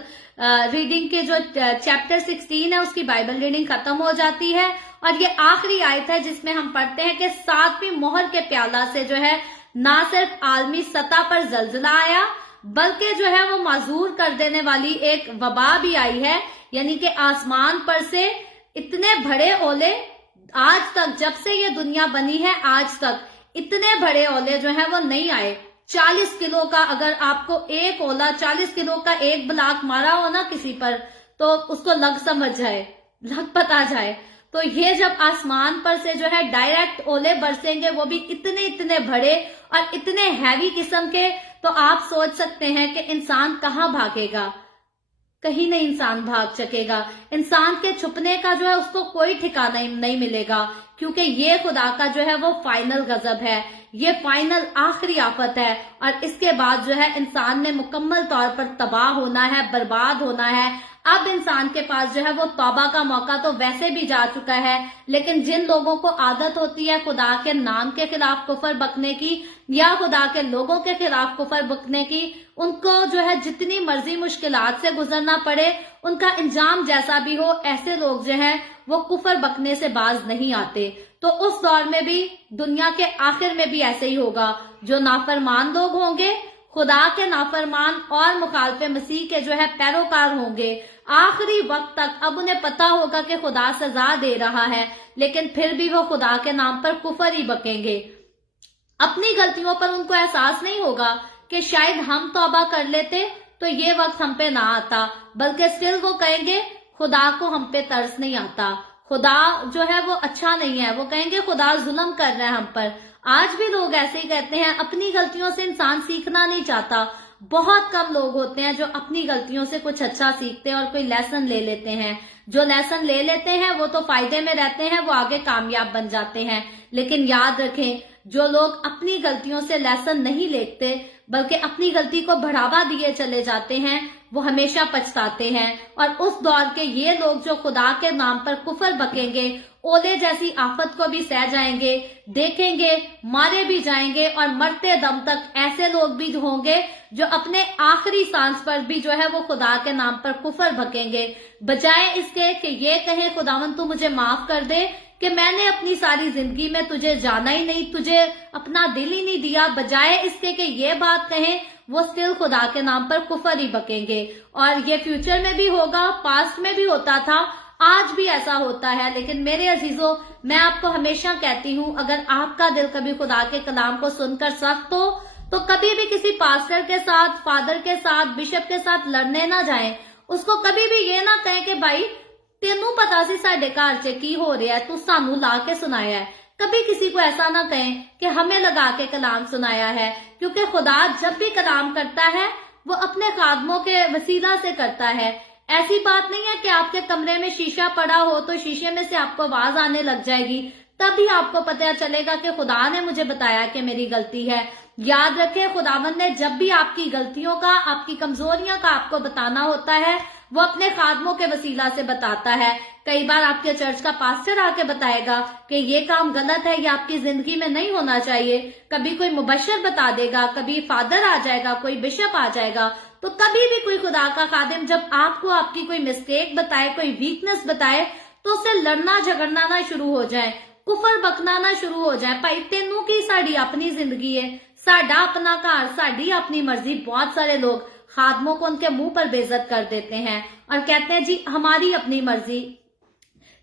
रीडिंग के जो चैप्टर 16 है उसकी बाइबल रीडिंग खत्म हो जाती है। और ये आखिरी आयत है जिसमें हम पढ़ते हैं कि 7वीं मोहर के प्याला से जो है ना सिर्फ आलमी सतह पर जल्जला आया, बल्कि जो है वो माजूर कर देने वाली एक वबा भी आई है। यानी कि आसमान पर से इतने बड़े ओले आज तक, जब से ये दुनिया बनी है आज तक, इतने बड़े ओले जो है वो नहीं आए। 40 किलो का, अगर आपको एक ओला 40 किलो का एक ब्लाक मारा हो ना किसी पर, तो उसको लग समझ जाए, लग पता जाए। तो ये जब आसमान पर से जो है डायरेक्ट ओले बरसेंगे, वो भी इतने इतने बड़े और इतने हैवी किस्म के, तो आप सोच सकते हैं कि इंसान कहाँ भागेगा? कहीं नहीं इंसान भाग सकेगा। इंसान के छुपने का जो है उसको कोई ठिकाना नहीं मिलेगा, क्योंकि ये खुदा का जो है वो फाइनल गजब है, ये फाइनल आखिरी आफत है। और इसके बाद जो है इंसान ने मुकम्मल तौर पर तबाह होना है, बर्बाद होना है। अब इंसान के पास जो है वो तौबा का मौका तो वैसे भी जा चुका है, लेकिन जिन लोगों को आदत होती है खुदा के नाम के खिलाफ कुफर बकने की या खुदा के लोगों के खिलाफ कुफर बकने की, उनको जो है जितनी मर्जी मुश्किलात से गुजरना पड़े, उनका इंजाम जैसा भी हो, ऐसे लोग जो है वो कुफर बकने से बाज नहीं आते। तो उस दौर में भी, दुनिया के आखिर में भी ऐसे ही होगा। जो नाफरमान लोग होंगे, खुदा के नाफरमान और मुखालफे मसीह के जो है पैरोकार होंगे आखिरी वक्त तक। अब उन्हें पता होगा कि खुदा सजा दे रहा है, लेकिन फिर भी वो खुदा के नाम पर कुफर ही बकेंगे। अपनी गलतियों पर उनको एहसास नहीं होगा कि शायद हम तौबा कर लेते तो ये वक्त हम पे ना आता, बल्कि स्टिल वो कहेंगे खुदा को हम पे तरस नहीं आता, खुदा जो है वो अच्छा नहीं है, वो कहेंगे खुदा जुल्म कर रहा है हम पर। आज भी लोग ऐसे ही कहते हैं। अपनी गलतियों से इंसान सीखना नहीं चाहता। बहुत कम लोग होते हैं जो अपनी गलतियों से कुछ अच्छा सीखते हैं और कोई लेसन ले लेते हैं। जो लेसन ले लेते हैं वो तो फायदे में रहते हैं, वो आगे कामयाब बन जाते हैं। लेकिन याद रखें, जो लोग अपनी गलतियों से लेसन नहीं लेते बल्कि अपनी गलती को बढ़ावा दिए चले जाते हैं, वो हमेशा पछताते हैं। और उस दौर के ये लोग जो खुदा के नाम पर कुफर बकेंगे, ओले जैसी आफत को भी सह जाएंगे, देखेंगे, मारे भी जाएंगे, और मरते दम तक ऐसे लोग भी होंगे जो अपने आखिरी सांस पर भी जो है वो खुदा के नाम पर कुफर बकेंगे। बजाय इसके कि ये कहें खुदावन तू मुझे माफ कर दे कि मैंने अपनी सारी जिंदगी में तुझे जाना ही नहीं, तुझे अपना दिल ही नहीं दिया, बजाय इसके कि ये बात कहें, वो स्टिल खुदा के नाम पर कुफर ही बकेंगे। और ये फ्यूचर में भी होगा, पास्ट में भी होता था, आज भी ऐसा होता है। लेकिन मेरे अजीजों, मैं आपको हमेशा कहती हूँ, अगर आपका दिल कभी खुदा के कलाम को सुनकर सख्त हो तो कभी भी किसी पास्टर के साथ, फादर के साथ, बिशप के साथ लड़ने ना जाएं। उसको कभी भी ये ना कहें कि भाई तेनू पता सी साडे घर च की हो रहा है, तू सानू ला के सुनाया है। कभी किसी को ऐसा ना कहें कि हमें लगा के कलाम सुनाया है, क्योंकि खुदा जब भी कलाम करता है वो अपने खादमों के वसीला से करता है। ऐसी बात नहीं है कि आपके कमरे में शीशा पड़ा हो तो शीशे में से आपको आवाज आने लग जाएगी, तभी आपको पता चलेगा कि खुदा ने मुझे बताया कि मेरी गलती है। याद रखें, खुदावंद ने जब भी आपकी गलतियों का, आपकी कमजोरियों का आपको बताना होता है, वो अपने खादमों के वसीला से बताता है। कई बार आपके चर्च का पास्टर आके बताएगा कि ये काम गलत है, ये आपकी जिंदगी में नहीं होना चाहिए। कभी कोई मुबशर बता देगा, कभी फादर आ जाएगा, कोई बिशप आ जाएगा। तो कभी भी कोई खुदा का खादिम जब आपको आपकी कोई मिस्टेक बताए, कोई वीकनेस बताए, तो उससे लड़ना झगड़ना ना शुरू हो जाए, कुफर बकना ना शुरू हो जाए। भाई तेनू की साड़ी अपनी जिंदगी है, साडा अपना घर, साड़ी अपनी मर्जी। बहुत सारे लोग खादमों को उनके मुंह पर बेइज्जत कर देते हैं और कहते हैं जी हमारी अपनी मर्जी।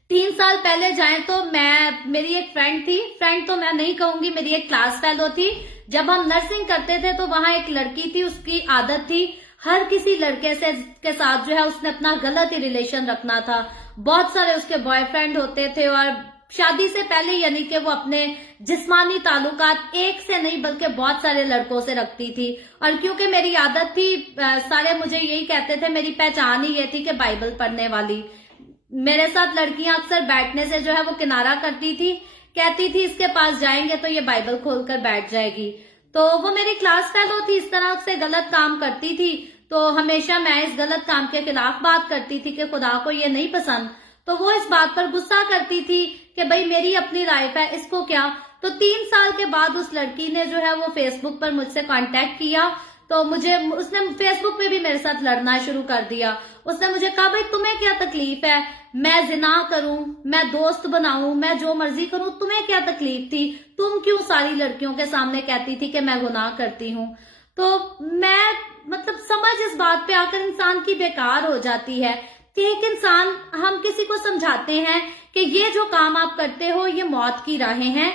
3 साल पहले जाएं तो मेरी एक फ्रेंड तो मैं नहीं कहूंगी, मेरी एक क्लास फेलो थी। जब हम नर्सिंग करते थे तो वहां एक लड़की थी, उसकी आदत थी हर किसी लड़के के साथ जो है उसने अपना गलत ही रिलेशन रखना था। बहुत सारे उसके बॉयफ्रेंड होते थे और शादी से पहले यानी कि वो अपने जिस्मानी ताल्लुकात एक से नहीं बल्कि बहुत सारे लड़कों से रखती थी। और क्योंकि मेरी आदत थी, सारे मुझे यही कहते थे, मेरी पहचान ही ये थी कि बाइबल पढ़ने वाली। मेरे साथ लड़कियां अक्सर बैठने से जो है वो किनारा करती थी, कहती थी इसके पास जाएंगे तो ये बाइबल खोलकर बैठ जाएगी। तो वो मेरी क्लास फेलो थी, इस तरह से गलत काम करती थी। तो हमेशा मैं इस गलत काम के खिलाफ बात करती थी कि खुदा को ये नहीं पसंद। तो वो इस बात पर गुस्सा करती थी कि भाई मेरी अपनी लाइफ है, इसको क्या। तो 3 साल के बाद उस लड़की ने जो है वो फेसबुक पर मुझसे कांटेक्ट किया। तो उसने फेसबुक पे भी मेरे साथ लड़ना शुरू कर दिया। उसने मुझे कहा भाई तुम्हें क्या तकलीफ है, मैं जिना करूं, मैं दोस्त बनाऊं, मैं जो मर्जी करूं, तुम्हें क्या तकलीफ थी, तुम क्यों सारी लड़कियों के सामने कहती थी कि मैं गुनाह करती हूं। तो मैं समझ इस बात पे आकर इंसान की बेकार हो जाती है कि एक इंसान, हम किसी को समझाते हैं कि ये जो काम आप करते हो ये मौत की राहें हैं,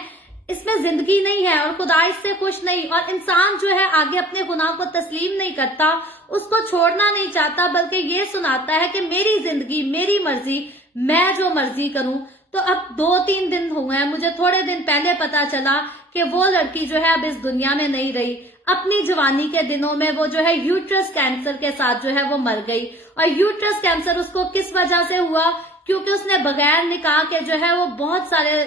इसमें जिंदगी नहीं है और खुदा इससे खुश नहीं। और इंसान जो है आगे अपने गुनाह को तस्लीम नहीं करता, उसको छोड़ना नहीं चाहता, बल्कि ये सुनाता है कि मेरी जिंदगी, मेरी मर्जी, मैं जो मर्जी करूं। तो अब 2-3 दिन हुए हैं, मुझे थोड़े दिन पहले पता चला कि वो लड़की जो है अब इस दुनिया में नहीं रही। अपनी जवानी के दिनों में वो जो है यूट्रस कैंसर के साथ जो है वो मर गई। और यूट्रस कैंसर उसको किस वजह से हुआ, क्योंकि उसने बगैर निकाह के जो है वो बहुत सारे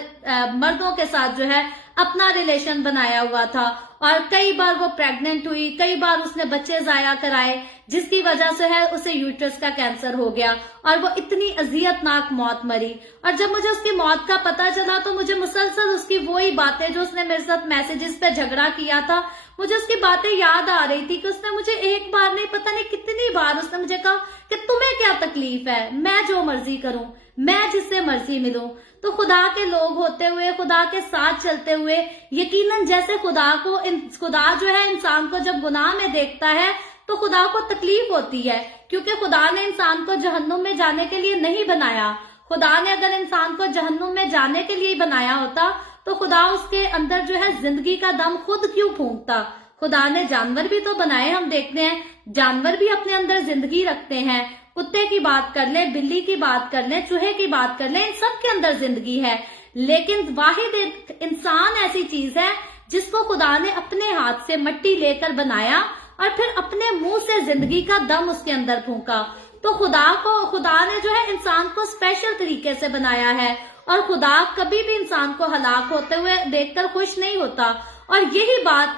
मर्दों के साथ जो है अपना रिलेशन बनाया हुआ था। और कई बार वो प्रेग्नेंट हुई, कई बार उसने बच्चे जाया कराए, जिसकी वजह से है उसे यूट्रस का कैंसर हो गया और वो इतनी अजियतनाक मौत मरी। और जब मुझे उसकी मौत का पता चला तो मुझे मुसलसल उसकी वही बातें जो उसने मेरे साथ मैसेजेस पे झगड़ा किया था, मुझे उसकी बातें याद आ रही थी कि उसने मुझे एक बार नहीं, पता नहीं कितनी बार उसने मुझे कहा कि तुम्हें क्या तकलीफ है, मैं जो मर्जी करूं, मैं जिससे मर्जी मिलूं। तो खुदा के लोग होते हुए, खुदा के साथ चलते हुए, यकीनन जैसे खुदा जो है इंसान को जब गुनाह में देखता है तो खुदा को तकलीफ होती है, क्योंकि खुदा ने इंसान को जहन्नुम में जाने के लिए नहीं बनाया। खुदा ने अगर इंसान को जहन्नुम में जाने के लिए बनाया होता तो खुदा उसके अंदर जो है जिंदगी का दम खुद क्यों फूंकता। खुदा ने जानवर भी तो बनाए, हम देखते हैं जानवर भी अपने अंदर जिंदगी रखते हैं। कुत्ते की बात कर ले, बिल्ली की बात कर ले, चूहे की बात कर ले, इन सब के अंदर जिंदगी है। लेकिन वाहिद एक इंसान ऐसी चीज है जिसको खुदा ने अपने हाथ से मट्टी लेकर बनाया और फिर अपने मुंह से जिंदगी का दम उसके अंदर फूंका। तो खुदा ने जो है इंसान को स्पेशल तरीके से बनाया है, और खुदा कभी भी इंसान को हलाक होते हुए देखकर खुश नहीं होता। और यही बात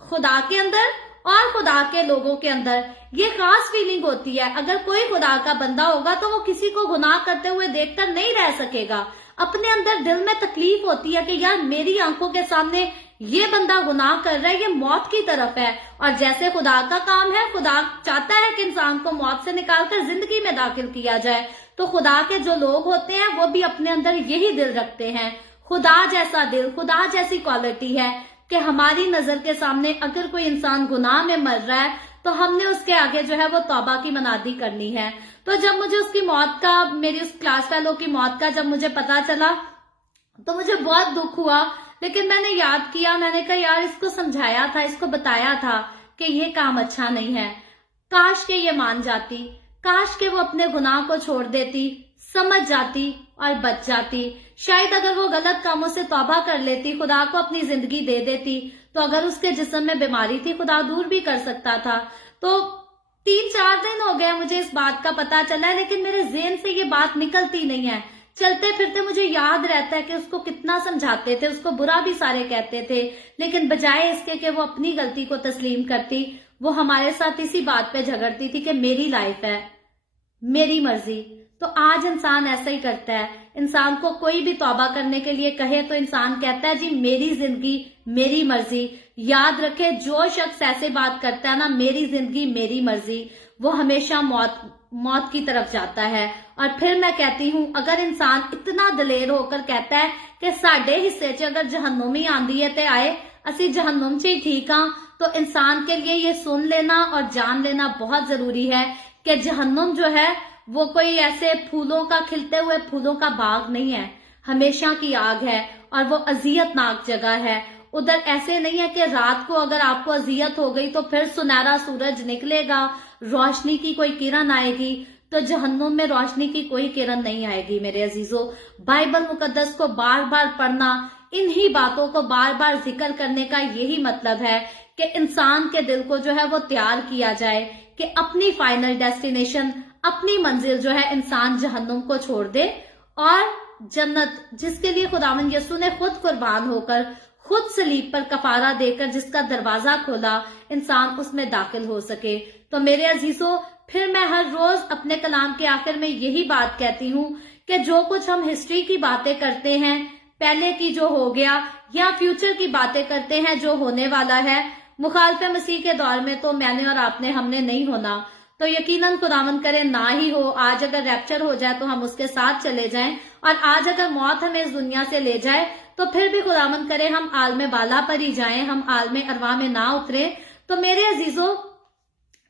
खुदा के अंदर और खुदा के लोगों के अंदर ये खास फीलिंग होती है। अगर कोई खुदा का बंदा होगा तो वो किसी को गुनाह करते हुए देखकर नहीं रह सकेगा। अपने अंदर दिल में तकलीफ होती है कि यार मेरी आंखों के सामने ये बंदा गुनाह कर रहा है, ये मौत की तरफ है। और जैसे खुदा का काम है, खुदा चाहता है कि इंसान को मौत से निकालकर जिंदगी में दाखिल किया जाए। तो खुदा के जो लोग होते हैं वो भी अपने अंदर यही दिल रखते हैं। खुदा जैसा दिल, खुदा जैसी क्वालिटी है कि हमारी नजर के सामने अगर कोई इंसान गुनाह में मर रहा है तो हमने उसके आगे जो है वो तौबा की मनादी करनी है। तो जब मुझे उसकी मौत का, मेरी उस क्लास फेलो की मौत का जब मुझे पता चला तो मुझे बहुत दुख हुआ। लेकिन मैंने याद किया, मैंने कहा यार इसको समझाया था, इसको बताया था कि ये काम अच्छा नहीं है। काश के ये मान जाती, काश के वो अपने गुनाह को छोड़ देती, समझ जाती और बच जाती। शायद अगर वो गलत कामों से तौबा कर लेती, खुदा को अपनी जिंदगी दे देती, तो अगर उसके जिस्म में बीमारी थी खुदा दूर भी कर सकता था। तो 3-4 दिन हो गए मुझे इस बात का पता चला है, लेकिन मेरे ज़हन से ये बात निकलती नहीं है। चलते फिरते मुझे याद रहता है कि उसको कितना समझाते थे, उसको बुरा भी सारे कहते थे, लेकिन बजाय इसके कि वो अपनी गलती को तस्लीम करती, वो हमारे साथ इसी बात पे झगड़ती थी कि मेरी लाइफ है, मेरी मर्जी। तो आज इंसान ऐसा ही करता है। इंसान को कोई भी तौबा करने के लिए कहे तो इंसान कहता है जी मेरी जिंदगी मेरी मर्जी। याद रखे, जो शख्स ऐसे बात करता है ना, मेरी जिंदगी मेरी मर्जी, वो हमेशा मौत की तरफ जाता है। और फिर मैं कहती हूँ, अगर इंसान इतना दलेर होकर कहता है कि साडे हिस्से च अगर जहन्नुम ही आंदी है ते आए, असी जहन्नुम च ही ठीक हाँ, तो इंसान के लिए ये सुन लेना और जान लेना बहुत जरूरी है कि जहन्नुम जो है वो कोई ऐसे फूलों का, खिलते हुए फूलों का बाग नहीं है, हमेशा की आग है और वो अजियतनाक जगह है। उधर ऐसे नहीं है कि रात को अगर आपको अजियत हो गई तो फिर सुनहरा सूरज निकलेगा, रोशनी की कोई किरण आएगी। तो जहन्नुम में रोशनी की कोई किरण नहीं आएगी मेरे अजीजों। बाइबल मुकद्दस को बार बार पढ़ना, इन्हीं बातों को बार बार जिक्र करने का यही मतलब है कि इंसान के दिल को जो है वो तैयार किया जाए कि अपनी फाइनल डेस्टिनेशन, अपनी मंजिल जो है इंसान जहन्नुम को छोड़ दे और जन्नत, जिसके लिए खुदावंद यीशु ने खुद कुर्बान होकर, खुद सलीब पर कफारा देकर जिसका दरवाजा खोला, इंसान उसमें दाखिल हो सके। तो मेरे अजीजों, फिर मैं हर रोज अपने कलाम के आखिर में यही बात कहती हूँ कि जो कुछ हम हिस्ट्री की बातें करते हैं, पहले की जो हो गया, या फ्यूचर की बातें करते हैं जो होने वाला है, मुखालफे मसीह के दौर में तो मैंने और आपने, हमने नहीं होना। तो यकीनन खुदावंद करे ना ही हो। आज अगर रैप्चर हो जाए तो हम उसके साथ चले जाएं, और आज अगर मौत हमें इस दुनिया से ले जाए तो फिर भी खुदावंद करे हम आलमे बाला पर ही जाएं, हम आलमे अरवा में ना उतरे। तो मेरे अजीजों,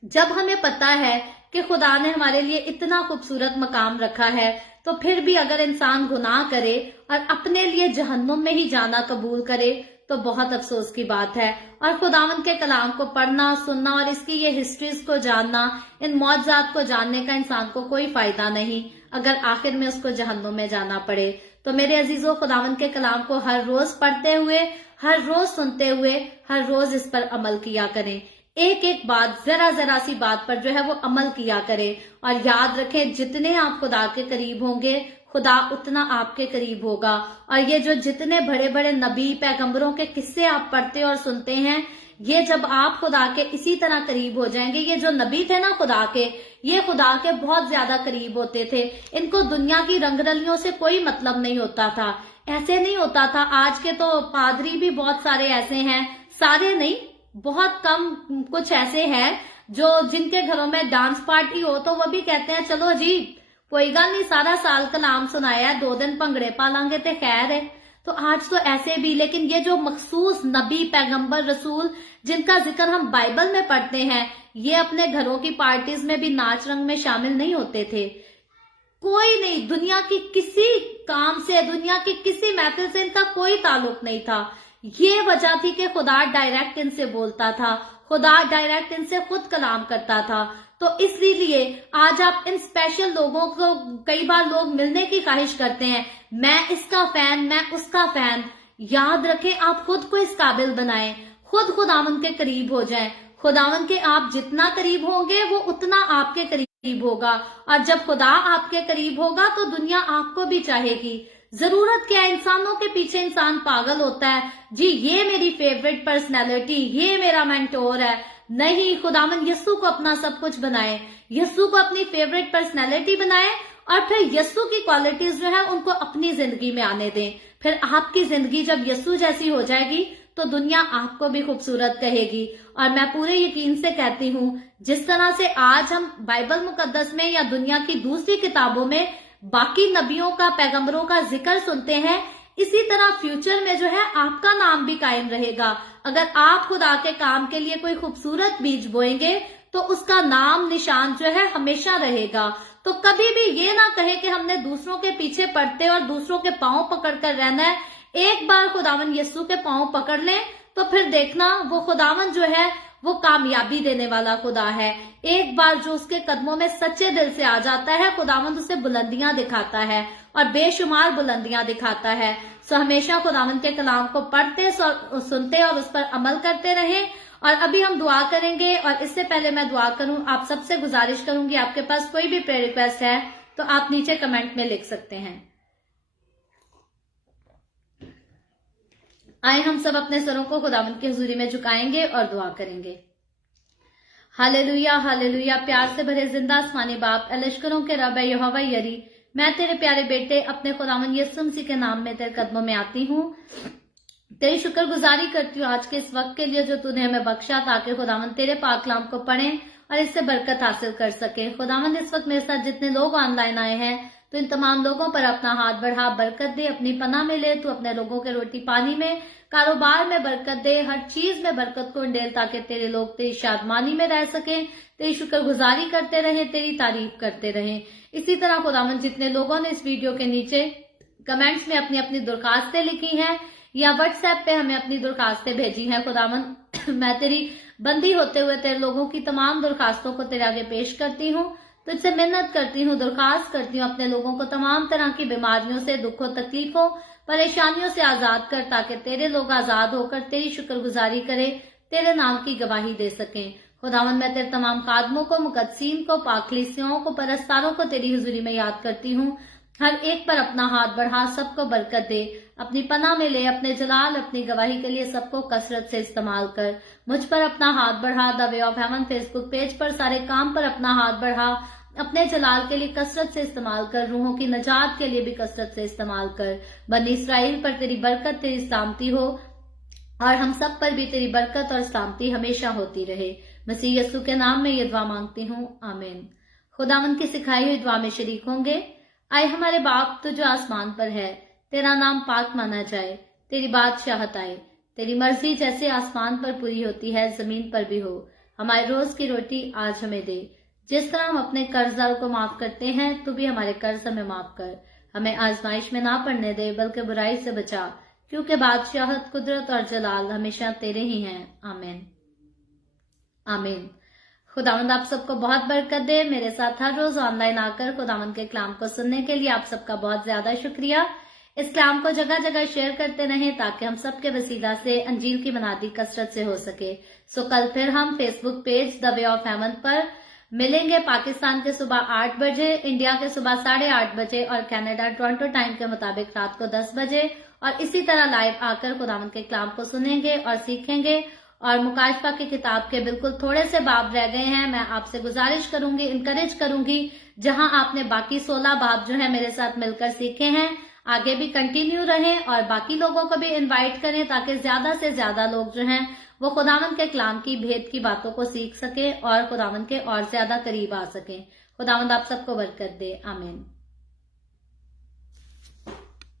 जब हमें पता है कि खुदा ने हमारे लिए इतना खूबसूरत मकाम रखा है, तो फिर भी अगर इंसान गुनाह करे और अपने लिए जहन्नुम में ही जाना कबूल करे तो बहुत अफसोस की बात है। और खुदावंद के कलाम को पढ़ना, सुनना और इसकी ये हिस्ट्रीज को जानना, इन मौजज़ात को जानने का इंसान को कोई फायदा नहीं अगर आखिर में उसको जहन्नुम में जाना पड़े। तो मेरे अजीजों, खुदावंद के कलाम को हर रोज पढ़ते हुए, हर रोज सुनते हुए, हर रोज इस पर अमल किया करें। एक एक बात, जरा जरा सी बात पर जो है वो अमल किया करें। और याद रखें, जितने आप खुदा के करीब होंगे, खुदा उतना आपके करीब होगा। और ये जो जितने बड़े बड़े नबी पैगंबरों के किस्से आप पढ़ते और सुनते हैं, ये जब आप खुदा के इसी तरह करीब हो जाएंगे, ये जो नबी थे ना खुदा के, ये खुदा के बहुत ज्यादा करीब होते थे। इनको दुनिया की रंगरलियों से कोई मतलब नहीं होता था, ऐसे नहीं होता था। आज के तो पादरी भी बहुत सारे ऐसे हैं, सारे नहीं, बहुत कम कुछ ऐसे हैं जो जिनके घरों में डांस पार्टी हो तो वो भी कहते हैं चलो जी कोई गल नहीं, सारा साल कलाम सुनाया, 2 दिन भंगड़े पालांगे ते खैर है। तो आज तो ऐसे भी, लेकिन ये जो मखसूस नबी, पैगंबर, रसूल जिनका जिक्र हम बाइबल में पढ़ते हैं, ये अपने घरों की पार्टीज में भी नाच रंग में शामिल नहीं होते थे। कोई नहीं, दुनिया की किसी काम से, दुनिया की किसी महफिल से इनका कोई ताल्लुक नहीं था। ये वजह थी कि खुदा डायरेक्ट इनसे बोलता था, खुदा डायरेक्ट इनसे खुद कलाम करता था। तो इसलिए आज आप इन स्पेशल लोगों को कई बार लोग मिलने की ख्वाहिश करते हैं, मैं इसका फैन, मैं उसका फैन। याद रखें, आप खुद को इस काबिल बनाएं, खुद खुदावंद के करीब हो जाएं। खुदावंद के आप जितना करीब होंगे वो उतना आपके करीब होगा, और जब खुदा आपके करीब होगा तो दुनिया आपको भी चाहेगी। जरूरत क्या है, इंसानों के पीछे इंसान पागल होता है, जी ये मेरी फेवरेट पर्सनैलिटी, ये मेरा मेंटोर है। नहीं, खुदावंद यस्सु को अपना सब कुछ बनाए, यस्सु को अपनी फेवरेट पर्सनैलिटी बनाए, और फिर यस्सु की क्वालिटीज जो है उनको अपनी जिंदगी में आने दें। फिर आपकी जिंदगी जब यस्सु जैसी हो जाएगी तो दुनिया आपको भी खूबसूरत कहेगी। और मैं पूरे यकीन से कहती हूँ, जिस तरह से आज हम बाइबल मुकद्दस में या दुनिया की दूसरी किताबों में बाकी नबियों का, पैगंबरों का जिक्र सुनते हैं, इसी तरह फ्यूचर में जो है आपका नाम भी कायम रहेगा। अगर आप खुदा के काम के लिए कोई खूबसूरत बीज बोएंगे तो उसका नाम निशान जो है हमेशा रहेगा। तो कभी भी ये ना कहे कि हमने दूसरों के पीछे पड़ते और दूसरों के पांव पकड़कर रहना है। एक बार खुदावन यस्सु के पांव पकड़ लें तो फिर देखना वो खुदावन जो है वो कामयाबी देने वाला खुदा है। एक बार जो उसके कदमों में सच्चे दिल से आ जाता है, खुदावंद उसे बुलंदियां दिखाता है और बेशुमार बुलंदियां दिखाता है। सो हमेशा खुदावंद के कलाम को पढ़ते, सुनते और उस पर अमल करते रहें। और अभी हम दुआ करेंगे, और इससे पहले मैं दुआ करूं, आप सबसे गुजारिश करूंगी, आपके पास कोई भी प्रेयर रिक्वेस्ट है तो आप नीचे कमेंट में लिख सकते हैं। आए हम सब अपने सरों को खुदावंद की हुजूरी में झुकाएंगे और दुआ करेंगे। Hallelujah, hallelujah. प्यार से भरे जिंदा आसमानी बाप, लश्करों के रब यहोवा यरी, मैं तेरे प्यारे बेटे अपने खुदावंद यीशु मसीह के नाम में तेरे कदमों में आती हूँ। तेरी शुक्रगुजारी करती हूँ आज के इस वक्त के लिए जो तूने हमें बख्शा, ताकि खुदावंद तेरे पाक कलाम को पढ़ें और इससे बरकत हासिल कर सके। खुदावंद इस वक्त मेरे साथ जितने लोग ऑनलाइन आए हैं, तो इन तमाम लोगों पर अपना हाथ बढ़ा, बरकत दे, अपनी पनाह में ले। तू अपने लोगों के रोटी पानी में, कारोबार में बरकत दे, हर चीज में बरकत को इंडेल, ताकि तेरे लोग तेरी शादमानी में रह सके, तेरी शुक्रगुजारी करते रहे, तेरी तारीफ करते रहे। इसी तरह खुदावंद जितने लोगों ने इस वीडियो के नीचे कमेंट्स में अपनी अपनी दरखास्तें लिखी हैं या व्हाट्सएप पे हमें अपनी दरखास्तें भेजी हैं, खुदावंद मैं तेरी बंदी होते हुए तेरे लोगों की तमाम दरखास्तों को तेरे आगे पेश करती हूँ। तुझसे मिन्नत करती हूँ, दरखास्त करती हूँ, अपने लोगों को तमाम तरह की बीमारियों से, दुखों, तकलीफों, परेशानियों से आजाद कर, ताकि तेरे लोग आजाद होकर तेरी शुक्रगुजारी करे, तेरे नाम की गवाही दे सकें। खुदावंद मैं तेरे तमाम खादमों को, मुकद्दसीन को, पाकलीसियों को, परस्तारों को तेरी हुजूरी में याद करती हूँ। हर एक पर अपना हाथ बढ़ा, सबको बरकत दे, अपनी पनाह में ले, अपने जलाल, अपनी गवाही के लिए सबको कसरत से इस्तेमाल कर। मुझ पर अपना हाथ बढ़ा, the way of haven Facebook page पर सारे काम पर अपना हाथ बढ़ा, अपने जलाल के लिए कसरत से इस्तेमाल कर, रूहों की नजात के लिए भी कसरत से इस्तेमाल कर। बनी इसराइल पर तेरी बरकत, तेरी सलामती हो, और हम सब पर भी तेरी बरकत और सलामती हमेशा होती रहे। मसीह यस्सु के नाम में ये दुआ मांगती हूँ, आमीन। खुदावंद की सिखाई हुई दुआ में शरीक होंगे। आए हमारे बाप तो जो आसमान पर है, तेरा नाम पाक माना जाए, तेरी बादशाहत आए, तेरी मर्जी जैसे आसमान पर पूरी होती है जमीन पर भी हो। हमारे रोज की रोटी आज हमें दे, जिस तरह हम अपने कर्जदारों को माफ करते हैं, तू भी हमारे कर्ज हमें माफ कर। हमें आजमाइश में ना पड़ने दे, बल्कि बुराई से बचा, क्योंकि बादशाहत, कुदरत और जलाल हमेशा तेरे ही हैं, आमीन, आमीन। खुदावंद आप सबको बहुत बरकत दे। मेरे साथ हर रोज ऑनलाइन आकर खुदावंद के कलाम को सुनने के लिए आप सबका बहुत ज्यादा शुक्रिया। इस कलाम को जगह जगह शेयर करते रहें, ताकि हम सबके वसीला से अंजील की मनादी कसरत से हो सके। सो कल फिर हम Facebook page the way of haven पर मिलेंगे, पाकिस्तान के सुबह 8 बजे, इंडिया के सुबह 8:30 बजे और कनाडा टोरंटो टाइम के मुताबिक रात को 10 बजे। और इसी तरह लाइव आकर खुदावंद के कलाम को सुनेंगे और सीखेंगे। और मुकाशफा की किताब के बिल्कुल थोड़े से बाब रह गए हैं। मैं आपसे गुजारिश करूंगी, इनकरेज करूंगी, जहां आपने बाकी 16 बाब जो है मेरे साथ मिलकर सीखे हैं, आगे भी कंटिन्यू रहें और बाकी लोगों को भी इनवाइट करें, ताकि ज्यादा से ज्यादा लोग जो हैं वो खुदावंद के कलाम की भेद की बातों को सीख सके और खुदावंद के और ज्यादा करीब आ सकें। खुदावंद आप सबको बरकत दे, आमीन।